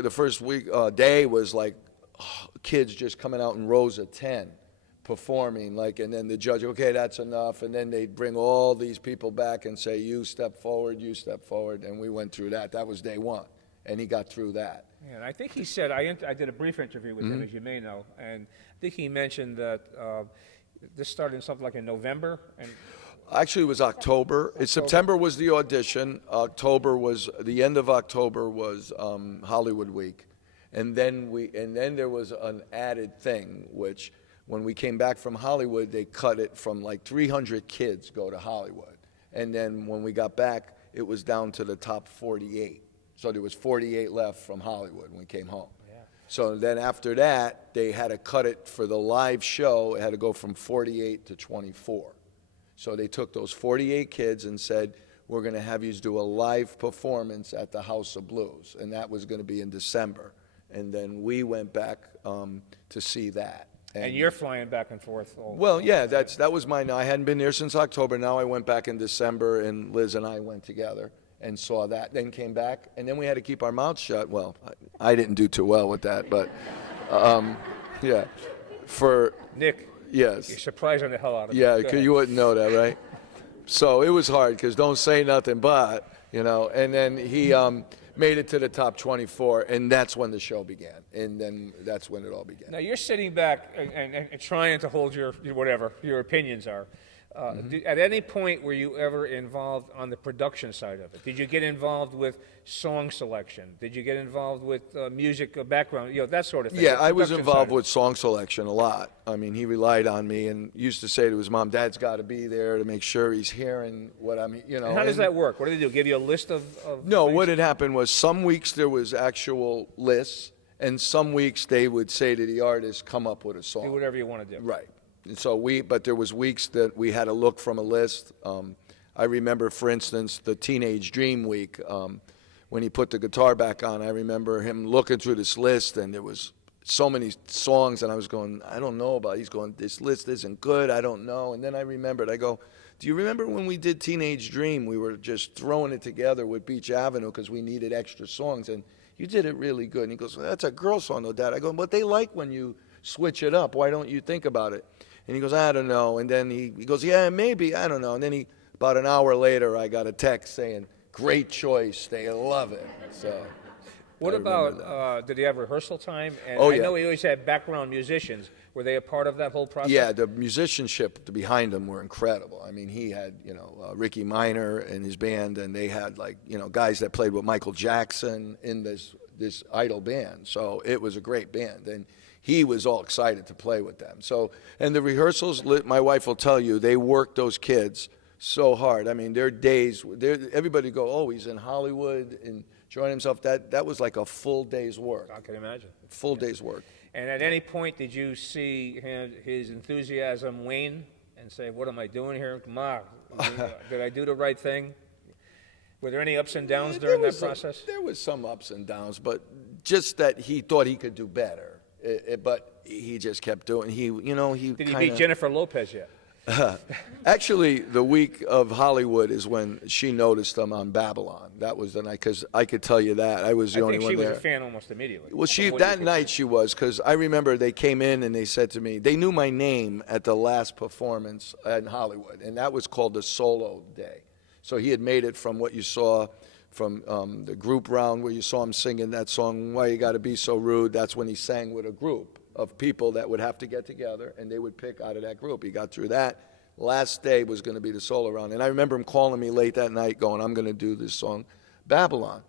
day was like kids just coming out in rows of 10 performing, and then the judge, okay, that's enough, and then they'd bring all these people back and say, you step forward, and we went through that. That was day one, and he got through that. Yeah, and I think he said, I did a brief interview with him, as you may know, and I think he mentioned that this started in something like in November, and Actually, it was October. September was the audition. The end of October was Hollywood Week, and then there was an added thing, which when we came back from Hollywood, they cut it from like 300 kids go to Hollywood, and then when we got back, it was down to the top 48. So there was 48 left from Hollywood when we came home. So then after that, they had to cut it for the live show. It had to go from 48 to 24. So they took those 48 kids and said, we're going to have you do a live performance at the House of Blues. And that was going to be in December. And then we went back to see that. and you're flying back and forth. Well, yeah, that was mine. I hadn't been there since October. Now I went back in December, and Liz and I went together and saw that. Then came back, and then we had to keep our mouths shut. Well, I didn't do too well with that, but yeah. For Nick, yes. you're surprising the hell out of me. Yeah, Go 'cause ahead. you wouldn't know that, right? So it was hard because don't say nothing but, and then he made it to the top 24, and that's when the show began. And then that's when it all began. Now, you're sitting back and trying to hold your whatever your opinions are. At any point were you ever involved on the production side of it? Did you get involved with song selection? Did you get involved with music background, that sort of thing? Yeah, the I was production involved side of with song selection a lot. I mean, he relied on me and used to say to his mom, Dad's got to be there to make sure he's hearing what I'm, it. And how does that work? What do they do? Give you a list of No, things? what had happened was some weeks there was actual lists, and some weeks they would say to the artist, come up with a song. Do whatever you want to do. Right. And so but there was weeks that we had to look from a list. I remember, for instance, the Teenage Dream week, when he put the guitar back on, I remember him looking through this list, and there was so many songs, and I was going, I don't know about it. He's going, this list isn't good, I don't know. And then I remembered, I go, do you remember when we did Teenage Dream? We were just throwing it together with Beach Avenue because we needed extra songs, and you did it really good. And he goes, well, that's a girl song, though, Dad. I go, but they like when you switch it up. Why don't you think about it? And he goes, I don't know. And then he goes, yeah, maybe, I don't know. And then about an hour later, I got a text saying, great choice, they love it. So, What I remember about, that. did he have rehearsal time? And Oh, I yeah. know he always had background musicians. Were they a part of that whole process? Yeah, the musicianship behind him were incredible. I mean, he had, Ricky Minor and his band, and they had guys that played with Michael Jackson in this Idol band. So it was a great band, and he was all excited to play with them. So, and the rehearsals, my wife will tell you, they worked those kids so hard. I mean, their days, everybody go, oh, he's in Hollywood and enjoying himself. That was like a full day's work. I can imagine. Full day's work. And at any point, did you see his enthusiasm wane and say, what am I doing here? Ma, did I do the right thing? Were there any ups and downs during that process? There was some ups and downs, but just that he thought he could do better. But he just kept doing. He Did he meet Jennifer Lopez yet? Actually, the week of Hollywood is when she noticed him on Babylon. That was the night, because I could tell you that. I was the I only think one she was there. a fan almost immediately. Well, from what you that could night see. she was, because I remember they came in and they said to me, they knew my name at the last performance in Hollywood, and that was called the Solo Day. So he had made it from what you saw from the group round where you saw him singing that song, Why You Gotta Be So Rude. That's when he sang with a group of people that would have to get together, and they would pick out of that group. He got through that. Last day was going to be the solo round. And I remember him calling me late that night going, I'm going to do this song, Babylon,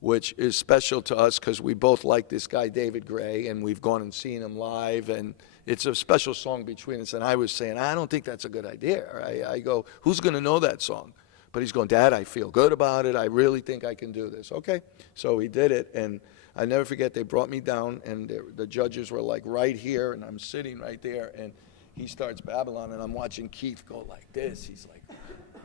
which is special to us because we both like this guy, David Gray, and we've gone and seen him live. And it's a special song between us. And I was saying, I don't think that's a good idea. I go, who's going to know that song? But he's going, Dad, I feel good about it. I really think I can do this. Okay. So he did it. And I never forget, they brought me down, and the judges were like right here, and I'm sitting right there. And he starts Babylon, and I'm watching Keith go like this. He's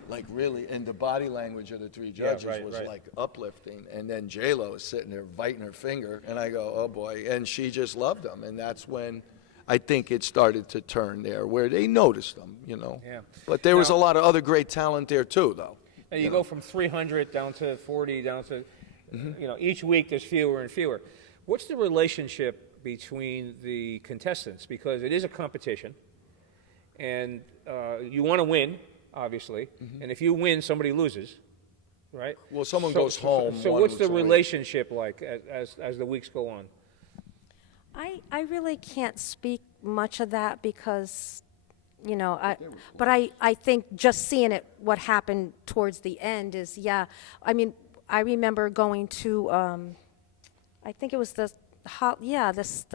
like really, and the body language of the three judges was right. like uplifting. And then J-Lo is sitting there biting her finger, and I go, oh boy. And she just loved him. And that's when I think it started to turn there, where they noticed him, Yeah. But there was a Now- lot of other great talent there too, though. And you go from 300 down to 40, down to, each week there's fewer and fewer. What's the relationship between the contestants? Because it is a competition, and you want to win, obviously. And if you win, somebody loses, right? Well, someone goes home. So one what's the was away. relationship like as the weeks go on? I really can't speak much of that because, but I think just seeing what happened towards the end is, yeah. I mean, I remember going to, I think it was the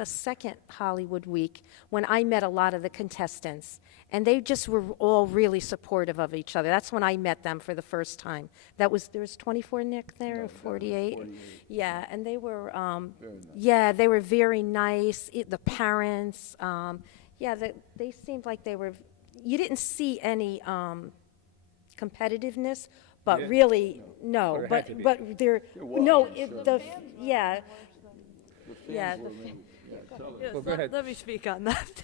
second Hollywood week when I met a lot of the contestants, and they just were all really supportive of each other. That's when I met them for the first time. There was 24 Nick there, or 48? Yeah, and they were, yeah, they were very nice. The parents, they seemed like they were, you didn't see any competitiveness, but Yeah. really, no. There had to be. But there, no, yeah. Yeah, Yes, Well, go ahead. let me speak on that.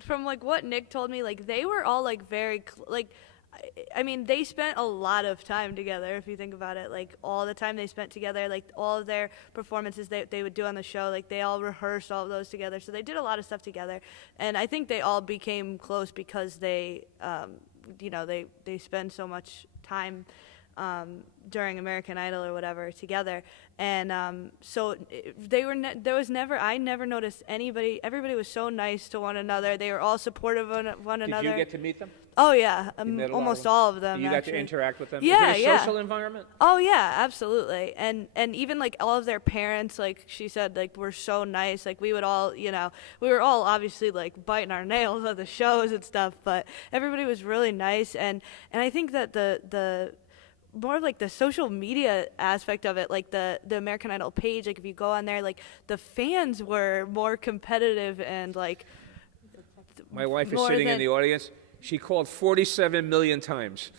From what Nick told me, they were all very I mean, they spent a lot of time together. If you think about it, all the time they spent together, all of their performances they would do on the show, they all rehearsed all of those together. So they did a lot of stuff together, and I think they all became close because they spend so much time during American Idol or whatever together, and so I never noticed everybody was so nice to one another. They were all supportive of one Did another. you get to meet them? Oh yeah, You met a lot almost of them? all of them. You got to actually. interact with them? Yeah, Is it a yeah. social environment? Oh yeah, absolutely. And even all of their parents, she said, were so nice. We would all, we were all obviously biting our nails at the shows and stuff, but everybody was really nice. And I think that the more of the social media aspect of it, the American Idol page, if you go on there, the fans were more competitive and My wife is more sitting in than- the audience. She called 47 million times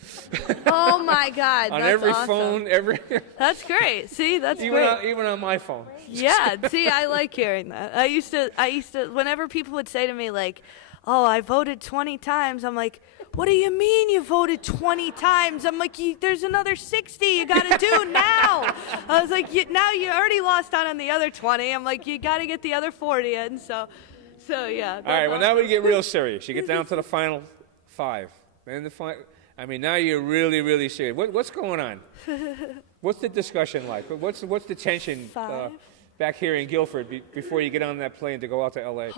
Oh my God, on that's every awesome. phone, That's great. See, that's even great. even on my phone. Yeah, see, I like hearing that. I used to, whenever people would say to me, oh, I voted 20 times, I'm like, what do you mean you voted 20 times? I'm like, there's another 60 you got to do now. I was like, now you already lost out on the other 20. I'm like, you got to get the other 40 in. So yeah. All right, well, now we get real serious. You get down to the final five. And I mean, now you're really, really serious. What's going on? What's the discussion like? What's the tension 5? back here in Guilford before you get on that plane to go out to L.A.?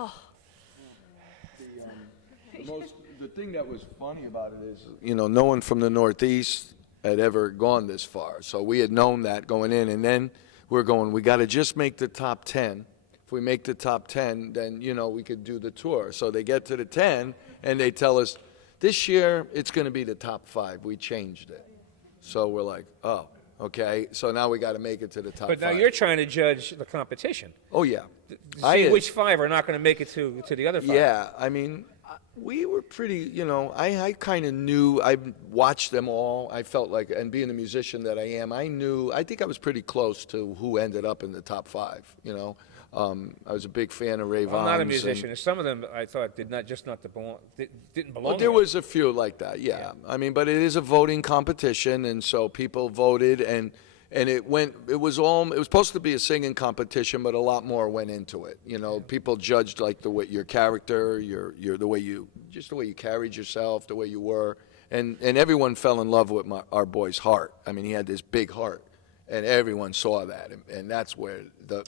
The thing that was funny about it is, no one from the Northeast had ever gone this far. So we had known that going in, and then we're going, we got to just make the top 10. If we make the top 10, then, we could do the tour. So they get to the 10, and they tell us, this year, it's going to be the top 5. We changed it. So we're like, oh, okay. So now we got to make it to the top 5. But now you're trying to judge the competition. Oh, yeah. To see which 5 are not going to make it to the other 5. Yeah, I mean, we were pretty, I kind of knew, I watched them all. I felt like, and being the musician that I am, I think I was pretty close to who ended up in the top 5, I was a big fan of Ray Vaughan. I'm not a musician, and some of them I thought didn't belong. Didn't belong. Well, there was a few like that, yeah. I mean, but it is a voting competition, and so people voted, and it was supposed to be a singing competition, but a lot more went into it. People judged like your character, the way you carried yourself, the way you were, and everyone fell in love with our boy's heart. I mean, he had this big heart, and everyone saw that, and that's where the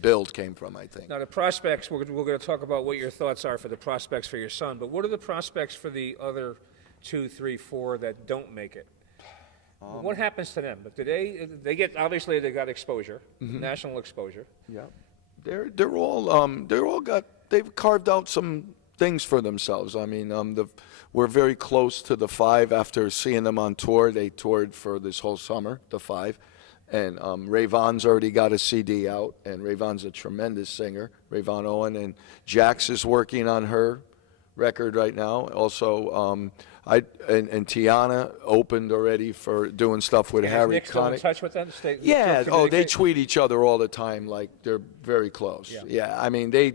build came from, I think. Now, the prospects, we're going to talk about what your thoughts are for the prospects for your son, but what are the prospects for the other 2, 3, 4 that don't make it? What happens to them? But they get, obviously they got exposure, national exposure. Yeah, they've carved out some things for themselves. I mean, we're very close to the 5 after seeing them on tour. They toured for this whole summer, the 5. And Ray Vaughan's already got a CD out, and Ray Vaughan's a tremendous singer, Ray Vaughan Owen, and Jax is working on her record right now. Also, and Tiana opened already for doing stuff with And Harry is Nick still in Connick. touch with them? Yeah, Still they communicate? tweet each other all the time, like they're very close. Yeah, I mean, they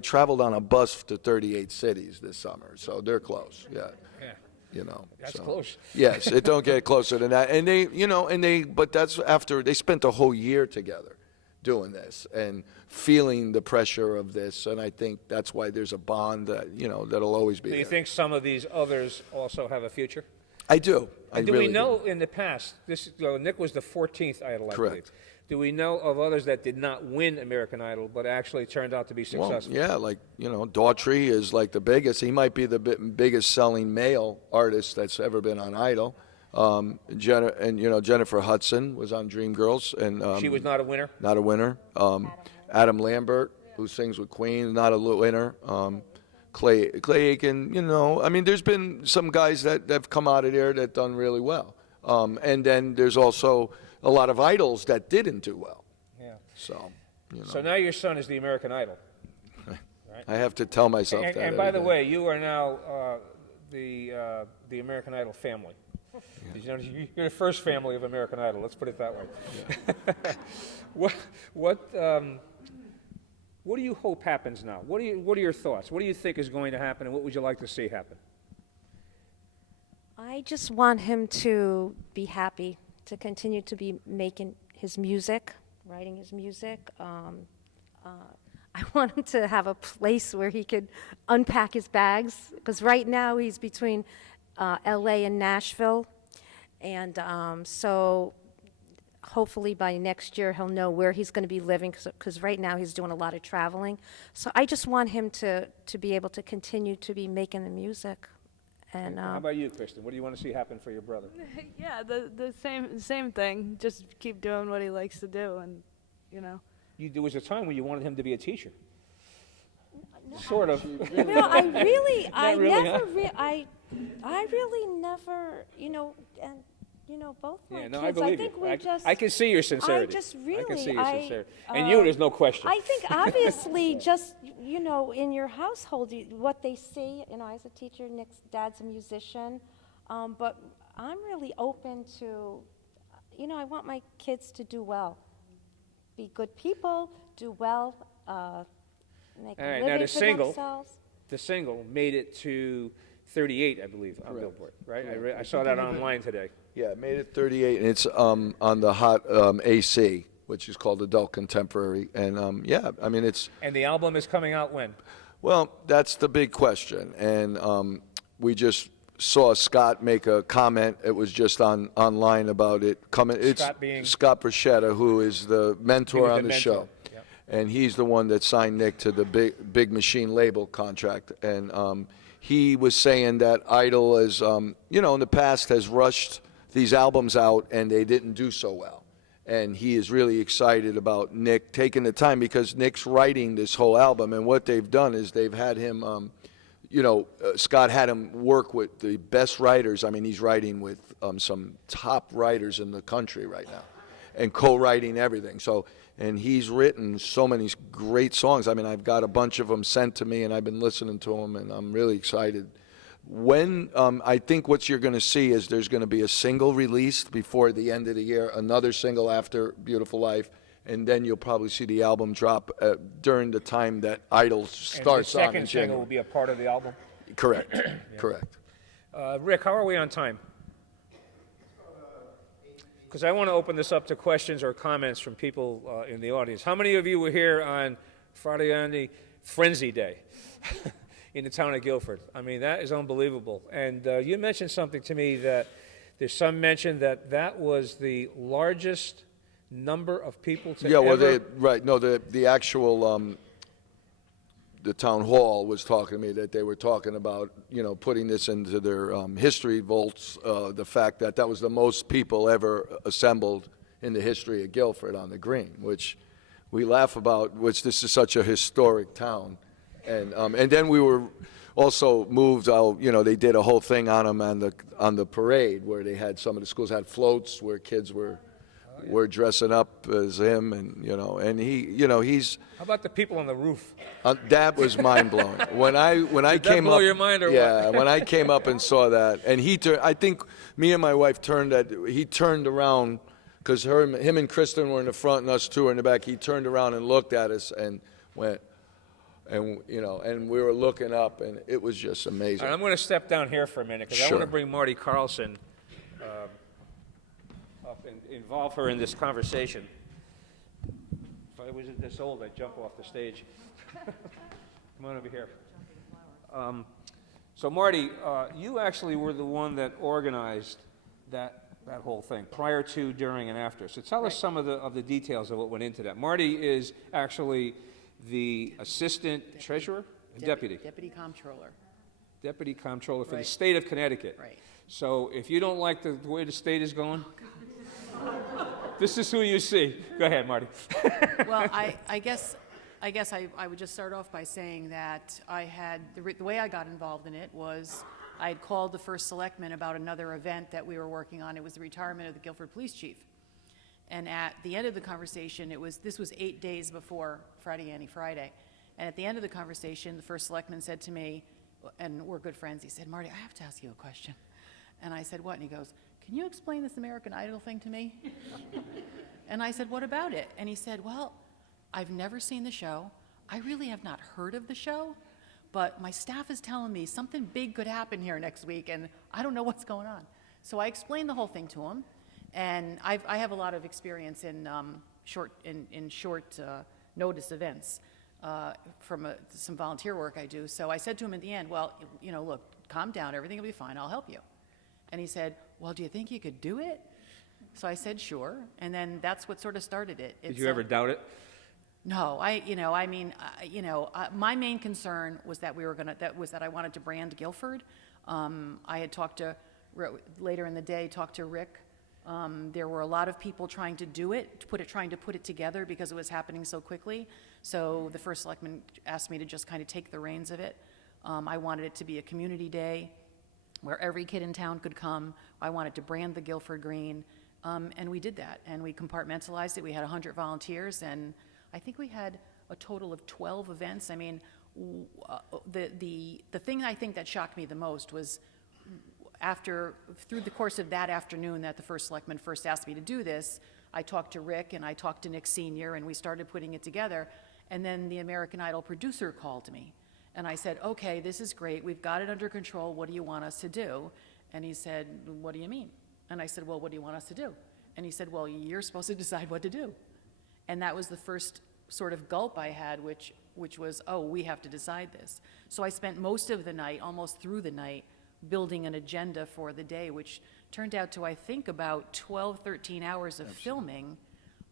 traveled on a bus to 38 cities this summer, so they're close. Yeah. That's so. close. Yes, it don't get closer than that. And but that's after they spent a whole year together doing this and feeling the pressure of this. And I think that's why there's a bond that, that'll always be Do you there. think some of these others also have a future? I do. Do we know in the past, Nick was the 14th Idol, I Correct. believe. Do we know of others that did not win American Idol but actually turned out to be successful? Well, yeah, like, Daughtry is like the biggest. He might be the biggest selling male artist that's ever been on Idol. Jennifer Hudson was on Dreamgirls. And She was not a winner? Not a winner. Adam Lambert, who sings with Queen, not a winner. Clay Aiken, I mean, there's been some guys that have come out of there that done really well. And then there's also a lot of idols that didn't do well. Yeah. So, So now your son is the American Idol. I have to tell myself that. And by the every day. way, you are now the American Idol family. You're the first family of American Idol. Let's put it that way. What do you hope happens now? What are your thoughts? What do you think is going to happen, and what would you like to see happen? I just want him to be happy, to continue to be making his music, writing his music. I want him to have a place where he could unpack his bags, because right now he's between LA and Nashville. And so hopefully by next year he'll know where he's going to be living, because right now he's doing a lot of traveling. So I just want him to be able to continue to be making the music. And How about you, Kristen? What do you want to see happen for your brother? Yeah, the same thing. Just keep doing what he likes to do, and There was a time when you wanted him to be a teacher. Sort of. No, I really, I really, never, huh? I really never, and both my Yeah, no, kids. I believe think you. we just. I can see your sincerity. I just I really, can see your sincerity. And you, there's no question. I think obviously, just in your household, what they see. As a teacher, Nick's dad's a musician, but I'm really open to. I want my kids to do well, be good people, do well, make All a right, living now the for single. themselves. The single made it to 38, I believe, on Billboard, right? I saw that online today. Yeah, it made it 38, and it's on the hot AC, which is called Adult Contemporary. And yeah, I mean, it's. And the album is coming out when? Well, that's the big question. And we just saw Scott make a comment. It was just online about it coming. It's Scott being? Scott Bruschetta, who is the mentor He was on the the mentor. show. Yep. And he's the one that signed Nick to the Big Machine label contract. And he was saying that Idol, is, you know, in the past has rushed these albums out and they didn't do so well. And he is really excited about Nick taking the time, because Nick's writing this whole album. And what they've done is they've had him, you know, Scott had him work with the best writers. I mean, he's writing with some top writers in the country right now and co-writing everything. So, and he's written so many great songs. I mean, I've got a bunch of them sent to me, and I've been listening to them, and I'm really excited. When I think what you're going to see is there's going to be a single released before the end of the year, another single after Beautiful Life, and then you'll probably see the album drop during the time that Idol starts And on the in second single will January. be a part of the album. Correct, correct. Rick, how are we on time? Because I want to open this up to questions or comments from people in the audience. How many of you were here on Friday on the Frenzy Day in the town of Guilford? I mean, that is unbelievable. And you mentioned something to me that there's some mention that that was the largest number of people to Yeah, well, ever... the actual, the town hall was talking to me that they were talking about, you know, putting this into their history vaults, the fact that that was the most people ever assembled in the history of Guilford on the green, which we laugh about, which this is such a historic town. And then we were also moved, you know, they did a whole thing on them on the parade, where they had, some of the schools had floats where kids were dressing up as him, and and he, he's. How about the people on the roof? That was mind blowing. When I Did that came blow up, your mind or what? yeah, when I came up and saw that, and I think me and my wife he turned around, because him and Kristen were in the front and us two were in the back. He turned around and looked at us and went, and and we were looking up, and it was just amazing. All right, I'm going to step down here for a minute because I Sure. want to bring Marty Carlson up and involve her in this conversation. If I was this old, I'd jump off the stage. Come on over here. So Marty, you actually were the one that organized that whole thing, prior to, during, and after. So tell us some of the details of what went into that. Marty is actually the assistant treasurer, deputy Deputy comptroller. deputy comptroller for the Right. state of Connecticut. Right. So if you don't like the way the state is going, this is who you see. Go ahead, Marty. Well, I guess I would just start off by saying that the way I got involved in it was I had called the first selectman about another event that we were working on. It was the retirement of the Guilford Police Chief. And at the end of the conversation, this was 8 days before Friday Annie Friday. And at the end of the conversation, the first selectman said to me, and we're good friends, he said, "Marty, I have to ask you a question." And I said, "What?" And he goes, "Can you explain this American Idol thing to me?" And I said, "What about it?" And he said, "Well, I've never seen the show. I really have not heard of the show, but my staff is telling me something big could happen here next week, and I don't know what's going on." So I explained the whole thing to him, and I have a lot of experience in short notice events from some volunteer work I do. So I said to him at the end, "Well, look, calm down. Everything will be fine. I'll help you." And he said, "Well, do you think you could do it?" So I said, "Sure." And then that's what sort of started it. Did you ever doubt it? No, my main concern was that I wanted to brand Guilford. I had talked to, later in the day, talked to Rick. There were a lot of people trying to do it, trying to put it together because it was happening so quickly. So the first selectman asked me to just kind of take the reins of it. I wanted it to be a community day where every kid in town could come. I wanted to brand the Guilford Green, and we did that. And we compartmentalized it. We had 100 volunteers, and I think we had a total of 12 events. I mean, the thing I think that shocked me the most was through the course of that afternoon that the first selectman first asked me to do this, I talked to Rick and I talked to Nick Sr. and we started putting it together. And then the American Idol producer called me. And I said, "Okay, this is great. We've got it under control. What do you want us to do?" And he said, "What do you mean?" And I said, "Well, what do you want us to do?" And he said, "Well, you're supposed to decide what to do." And that was the first sort of gulp I had, which was, oh, we have to decide this. So I spent most of the night, almost through the night, building an agenda for the day, which turned out to, I think, about 12, 13 hours of filming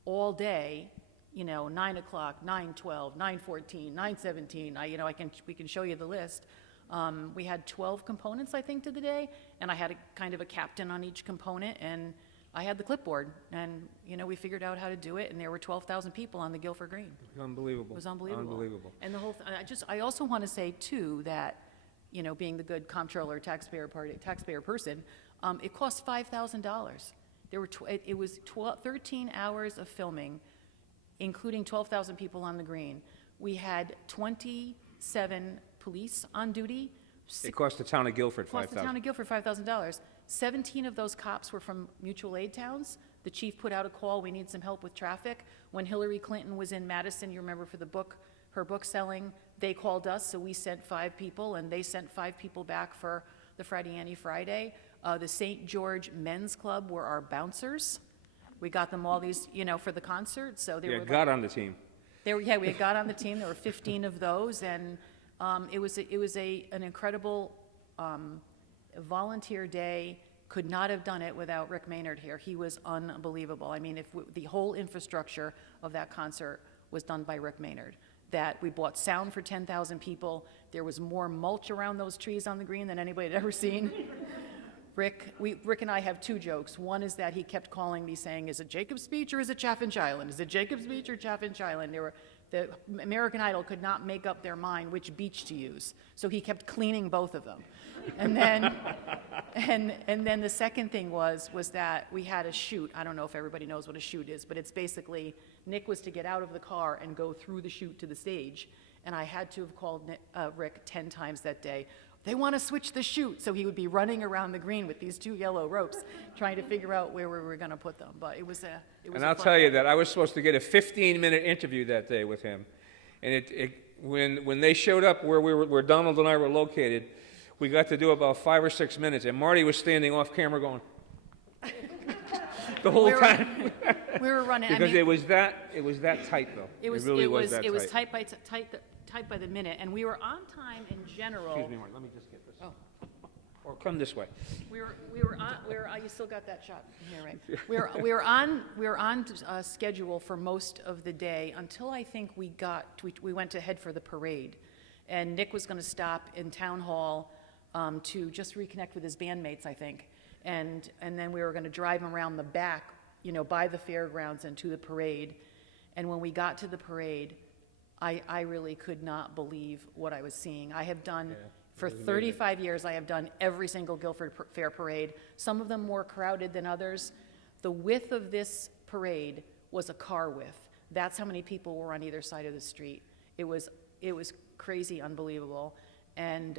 all day, 9 o'clock, 9:12, 9:14, 9:17, we can show you the list. We had 12 components, I think, to the day, and I had a kind of a captain on each component, and I had the clipboard, and, we figured out how to do it, and there were 12,000 people on the Guilford Green. Unbelievable. It was unbelievable. Unbelievable. And the whole, I also want to say, too, that, being the good comptroller, taxpayer person, it cost $5,000. It was 13 hours of filming, including 12,000 people on the green. We had 27 police on duty. It cost the town of Guilford Cost the town $5,000. of Guilford $5,000. 17 of those cops were from mutual aid towns. The chief put out a call, we need some help with traffic. When Hillary Clinton was in Madison, you remember for her book selling, they called us, so we sent 5 people, and they sent 5 people back for the Fradiani Friday. The St. George Men's Club were our bouncers. We got them all these, for the concert, so they Yeah, were. got on the team. We had got on the team. There were 15 of those, and it was an incredible volunteer day. Could not have done it without Rick Maynard here. He was unbelievable. I mean, the whole infrastructure of that concert was done by Rick Maynard. That we bought sound for 10,000 people. There was more mulch around those trees on the green than anybody had ever seen. Rick and I have 2 jokes. One is that he kept calling me saying, is it Jacob's Beach or is it Chaffinch Island? Is it Jacob's Beach or Chaffinch Island? The American Idol could not make up their mind which beach to use, so he kept cleaning both of them. And then, and then the second thing was that we had a chute. I don't know if everybody knows what a chute is, but it's basically Nick was to get out of the car and go through the chute to the stage, and I had to have called Rick 10 times that day. They want to switch the chute, so he would be running around the green with these 2 yellow ropes, trying to figure out where we were going to put them. But it was a And I'll tell you that I was supposed to get a 15-minute interview that day with him. And when they showed up where Donald and I were located, we got to do about 5 or 6 minutes, and Marty was standing off camera going the whole time. We were running. Because it was that tight, though. It really was that tight. It was tight by the minute, and we were on time in general. Excuse me, Marty, let me just get this. Oh. Or come this way. We were on. You still got that shot here, right? We were on schedule for most of the day until I think we went to head for the parade, and Nick was going to stop in town hall to just reconnect with his bandmates, I think, and then we were going to drive him around the back, by the fairgrounds and to the parade. And when we got to the parade, I really could not believe what I was seeing. I have done. For 35 years, I have done every single Guilford Fair parade, some of them more crowded than others. The width of this parade was a car width. That's how many people were on either side of the street. It was crazy, unbelievable. And,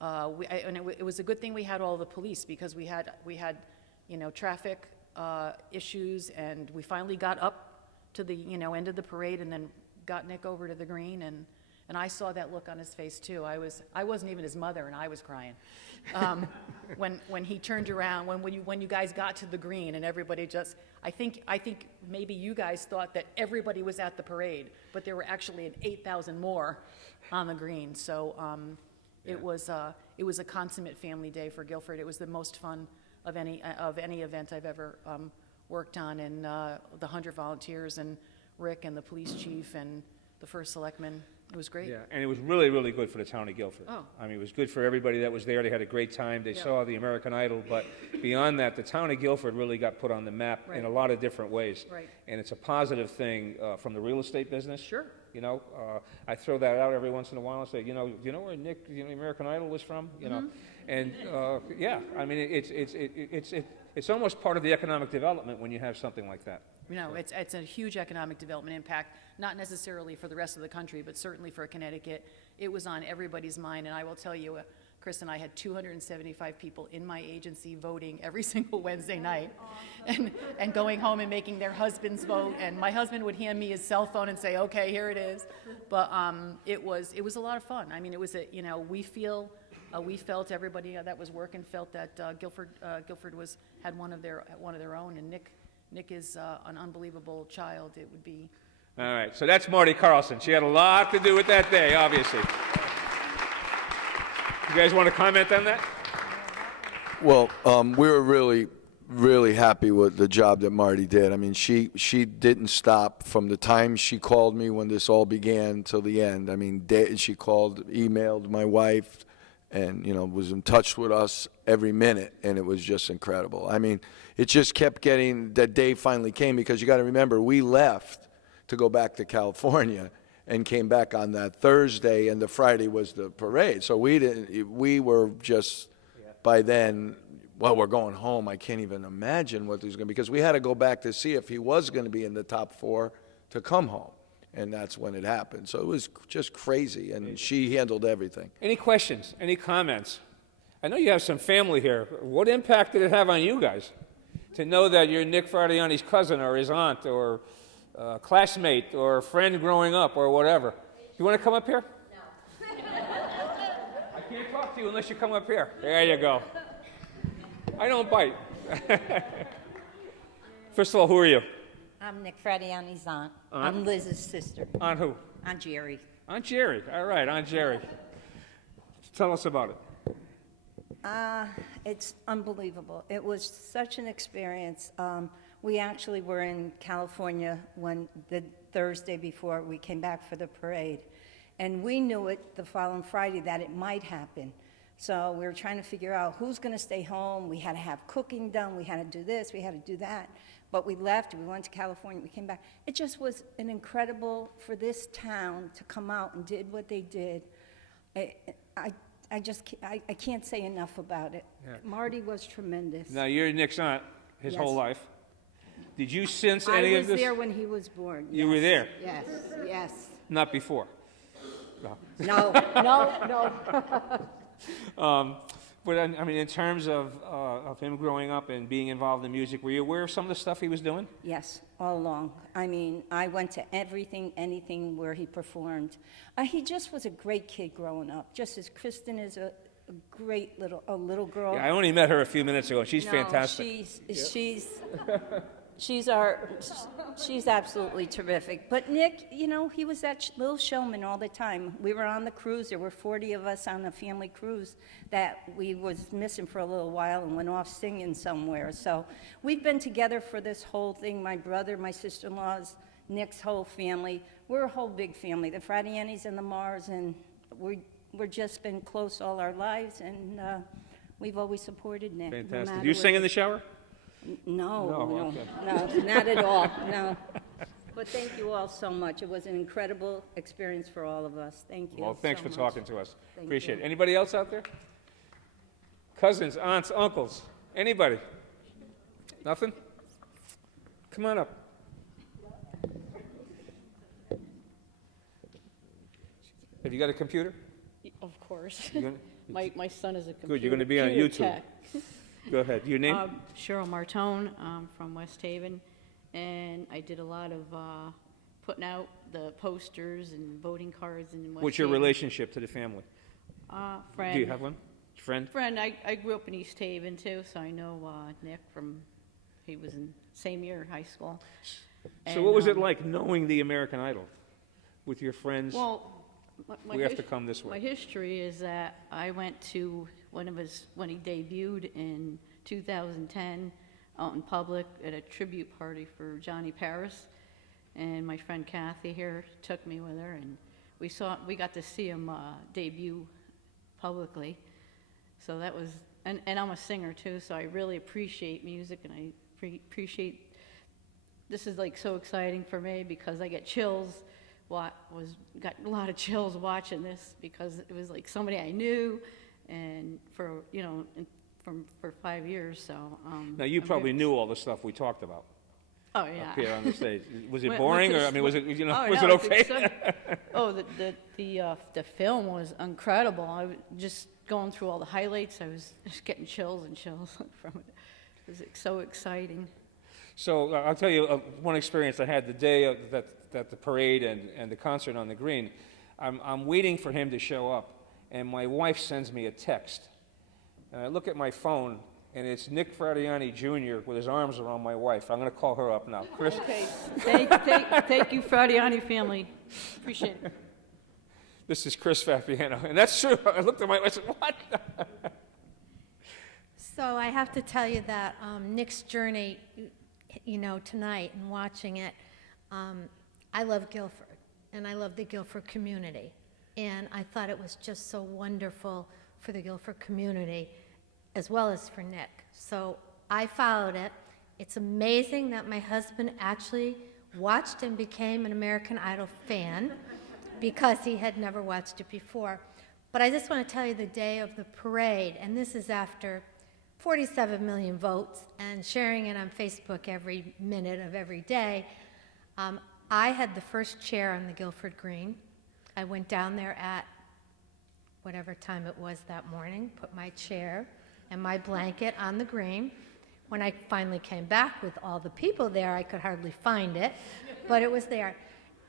it was a good thing we had all the police, because we had traffic issues, and we finally got up to the, end of the parade, and then got Nick over to the green, and I saw that look on his face too. I wasn't even his mother, and I was crying. When he turned around, when you guys got to the green, and everybody just, I think maybe you guys thought that everybody was at the parade, but there were actually 8,000 more on the green. So it was a consummate family day for Guilford. It was the most fun of any event I've ever worked on, and the 100 volunteers, and Rick, and the police chief, and the first selectman. It was great. Yeah, and it was really, really good for the town of Guilford. Oh. I mean, it was good for everybody that was there. They had a great time. They saw the American Idol, but beyond that, the town of Guilford really got put on the map in a lot of different ways. Right. And it's a positive thing from the real estate business. Sure. I throw that out every once in a while and say, you know where Nick, the American Idol was from? And yeah, I mean, it's almost part of the economic development when you have something like that. It's a huge economic development impact, not necessarily for the rest of the country, but certainly for Connecticut. It was on everybody's mind, and I will tell you, Chris and I had 275 people in my agency voting every single Wednesday night, and going home and making their husbands vote, and my husband would hand me his cell phone and say, okay, here it is. But it was a lot of fun. I mean, it was we felt, everybody that was working felt that Guilford had one of their own, and Nick is an unbelievable child. It would be. All right, so that's Marty Carlson. She had a lot to do with that day, obviously. You guys want to comment on that? Well, we were really, really happy with the job that Marty did. I mean, she didn't stop from the time she called me when this all began till the end. I mean, she called, emailed my wife, and, you know, was in touch with us every minute, and it was just incredible. I mean, it just kept getting, that day finally came, because you got to remember, we left to go back to California and came back on that Thursday, and the Friday was the parade. So we were just, by then, well, we're going home. I can't even imagine what there's going to be, because we had to go back to see if he was going to be in the top 4 to come home. And that's when it happened. So it was just crazy, and she handled everything. Any questions? Any comments? I know you have some family here. What impact did it have on you guys to know that you're Nick Fradiani's cousin or his aunt or classmate or friend growing up or whatever? You want to come up here? No. I can't talk to you unless you come up here. There you go. I don't bite. First of all, who are you? I'm Nick Fradiani's aunt. I'm Liz's sister. Aunt who? Aunt Jerry. Aunt Jerry. All right, Aunt Jerry. Tell us about it. It's unbelievable. It was such an experience. We actually were in California when the Thursday before we came back for the parade. And we knew it the following Friday that it might happen. So we were trying to figure out who's going to stay home. We had to have cooking done. We had to do this. We had to do that. But we left. We went to California. We came back. It just was an incredible, for this town to come out and did what they did. I can't say enough about it. Yeah. Marty was tremendous. Now, you're Nick's aunt his Yes. whole life. Did you sense I any was of this? there when he was born. You were yes. there? Yes, yes. Not before. No, no. But I mean, in terms of him growing up and being involved in music, were you aware of some of the stuff he was doing? Yes, all along. I mean, I went to everything, anything where he performed. He just was a great kid growing up, just as Kristen is a great little girl. Yeah, I only met her a few minutes ago. She's No, fantastic. She's absolutely terrific. But Nick, you know, he was that little showman all the time. We were on the cruise. There were 40 of us on a family cruise that we was missing for a little while and went off singing somewhere. So we've been together for this whole thing. My brother, my sister-in-laws, Nick's whole family. We're a whole big family. The Fradianis and the Mars, and we're just been close all our lives, and we've always supported Nick. no Fantastic. matter Do you sing in what- the shower? No, okay. no, not at all, no. But thank you all so much. It was an incredible experience for all of us. Thank you Well, thanks so for much. talking to us. Thank Appreciate you. it. Anybody else out there? Cousins, aunts, uncles? Anybody? Nothing? Come on up. Have you got a computer? Of course. You gonna- My son is a computer. Good, you're going to be on computer YouTube. tech. Go ahead. Your name? Cheryl Martone, from West Haven, and I did a lot of putting out the posters and voting cards in West What's your Haven. relationship to the family? Friend. Do you have one? Friend? Friend. I grew up in East Haven too, so I know Nick from. He was in same year high school. So And, what was it like knowing the American Idol with your friends? Well, my We have to come this way. My history is that I went to when he debuted in 2010 out in public at a tribute party for Johnny Paris, and my friend Kathy here took me with her, and we got to see him debut publicly. So that was, and I'm a singer too, so I really appreciate music, and I appreciate. This is like so exciting for me because I get chills. Got a lot of chills watching this because it was like somebody I knew, and for 5 years. So Now, you I'm probably very- knew all the stuff we talked about Oh yeah. up here on the stage. Was it Went boring, to or the- I mean, was it Oh, was no, it it's okay? exciting. Oh, the film was incredible. I was just going through all the highlights. I was just getting chills and chills from it. It was so exciting. So I'll tell you one experience I had the day of that the parade and the concert on the green. I'm waiting for him to show up, and my wife sends me a text. And I look at my phone, and it's Nick Fradiani Jr. with his arms around my wife. I'm going to call her up now. Chris, Okay. Thank you, Fradiani family. Appreciate it. This is Chris Fabiano, and that's true. I looked at my, I said, what? So I have to tell you that Nick's journey, tonight and watching it, I love Guilford, and I love the Guilford community. And I thought it was just so wonderful for the Guilford community, as well as for Nick. So I followed it. It's amazing that my husband actually watched and became an American Idol fan because he had never watched it before. But I just want to tell you the day of the parade, and this is after 47 million votes and sharing it on Facebook every minute of every day. I had the first chair on the Guilford Green. I went down there at whatever time it was that morning, put my chair and my blanket on the green. When I finally came back with all the people there, I could hardly find it, but it was there.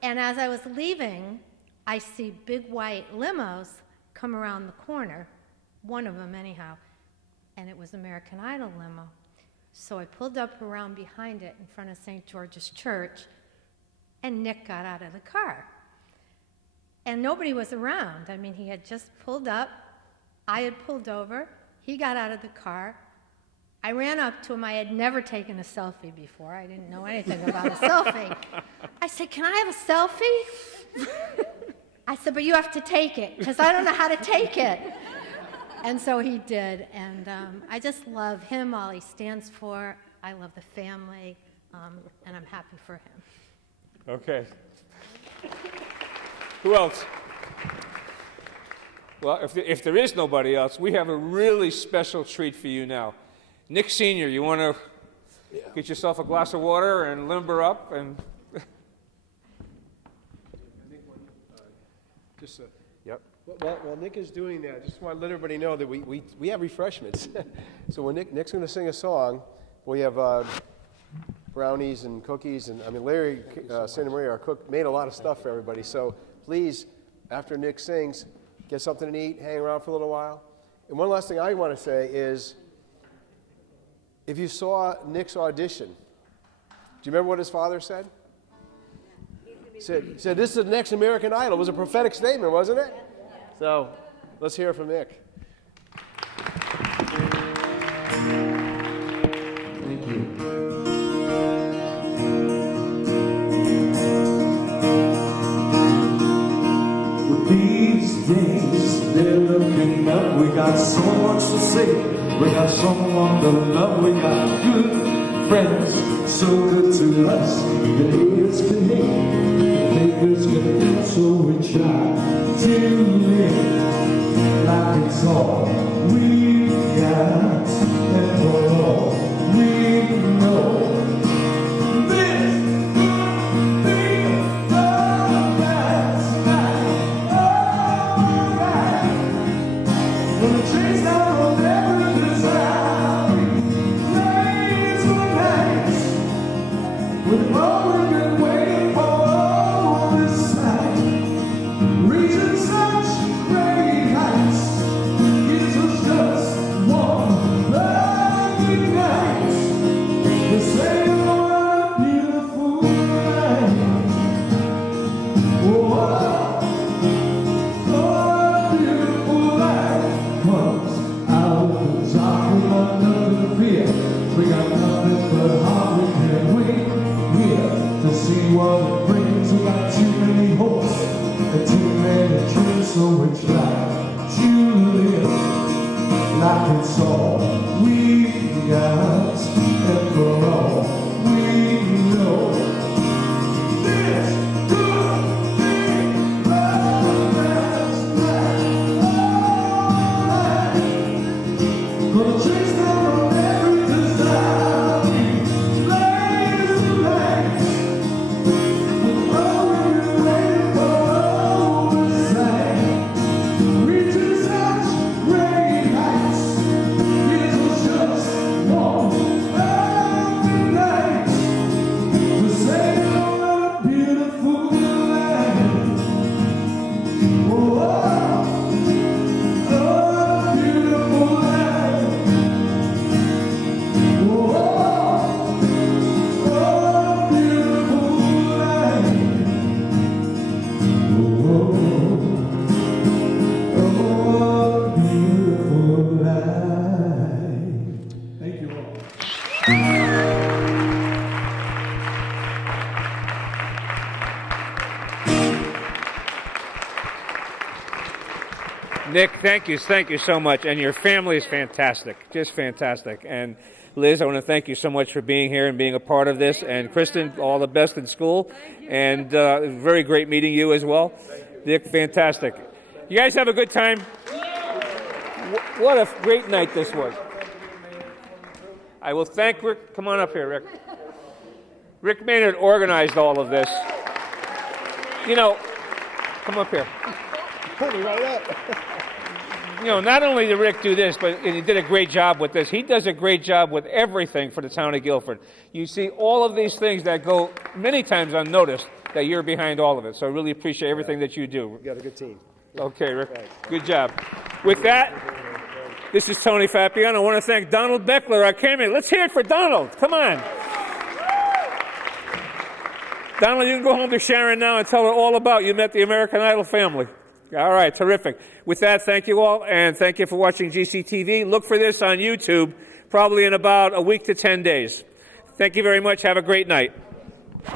And as I was leaving, I see big white limos come around the corner, one of them anyhow, and it was American Idol limo. So I pulled up around behind it in front of St. George's Church, and Nick got out of the car. And nobody was around. I mean, he had just pulled up, I had pulled over, he got out of the car. I ran up to him. I had never taken a selfie before. I didn't know anything about a selfie. I said, "Can I have a selfie?" I said, "But you have to take it, because I don't know how to take it." And so he did, and I just love him, all he stands for. I love the family, and I'm happy for him. Okay. Who else? Well, if there is nobody else, we have a really special treat for you now. Nick Sr., you want to get yourself a glass of water and limber up? And Yep. While Nick is doing that, just want to let everybody know that we have refreshments. So when Nick's going to sing a song, we have brownies and cookies, and I mean Larry Santa Maria, our cook, made a lot of stuff for everybody. So please, after Nick sings, get something to eat, hang around for a little while. And one last thing I want to say is, if you saw Nick's audition, do you remember what his father said? He said, "This is the next American Idol." It was a prophetic statement, wasn't it? So let's hear from Nick. Thank you. These days, they're looking up. We got so much to say. We got someone to love. We got good friends, so good to us. The haters can hate, the haters can hate. So we try to live like it's all we got, and for all we know. Reaching such great heights, gives us just Nick, thank you so much. And your family is fantastic, just fantastic. And Liz, I want to thank you so much for being here and being a part of this. And Kristen, all the best in school. And very great meeting you as well. Nick, fantastic. You guys have a good time? What a great night this was. I will thank Rick. Come on up here, Rick. Rick Maynard organized all of this. You know, come up here. Pull me right up. You know, not only did Rick do this, but he did a great job with this. He does a great job with everything for the town of Guilford. You see all of these things that go many times unnoticed, that you're behind all of it. So I really appreciate everything that you do. We got a good team. Okay, Rick. Good job. With that, this is Tony Fapiano. I want to thank Donald Beckler, our cameraman. Let's hear it for Donald. Come on. Donald, you can go home to Sharon now and tell her all about you met the American Idol family. All right, terrific. With that, thank you all, and thank you for watching GCTV. Look for this on YouTube probably in about a week to 10 days. Thank you very much. Have a great night.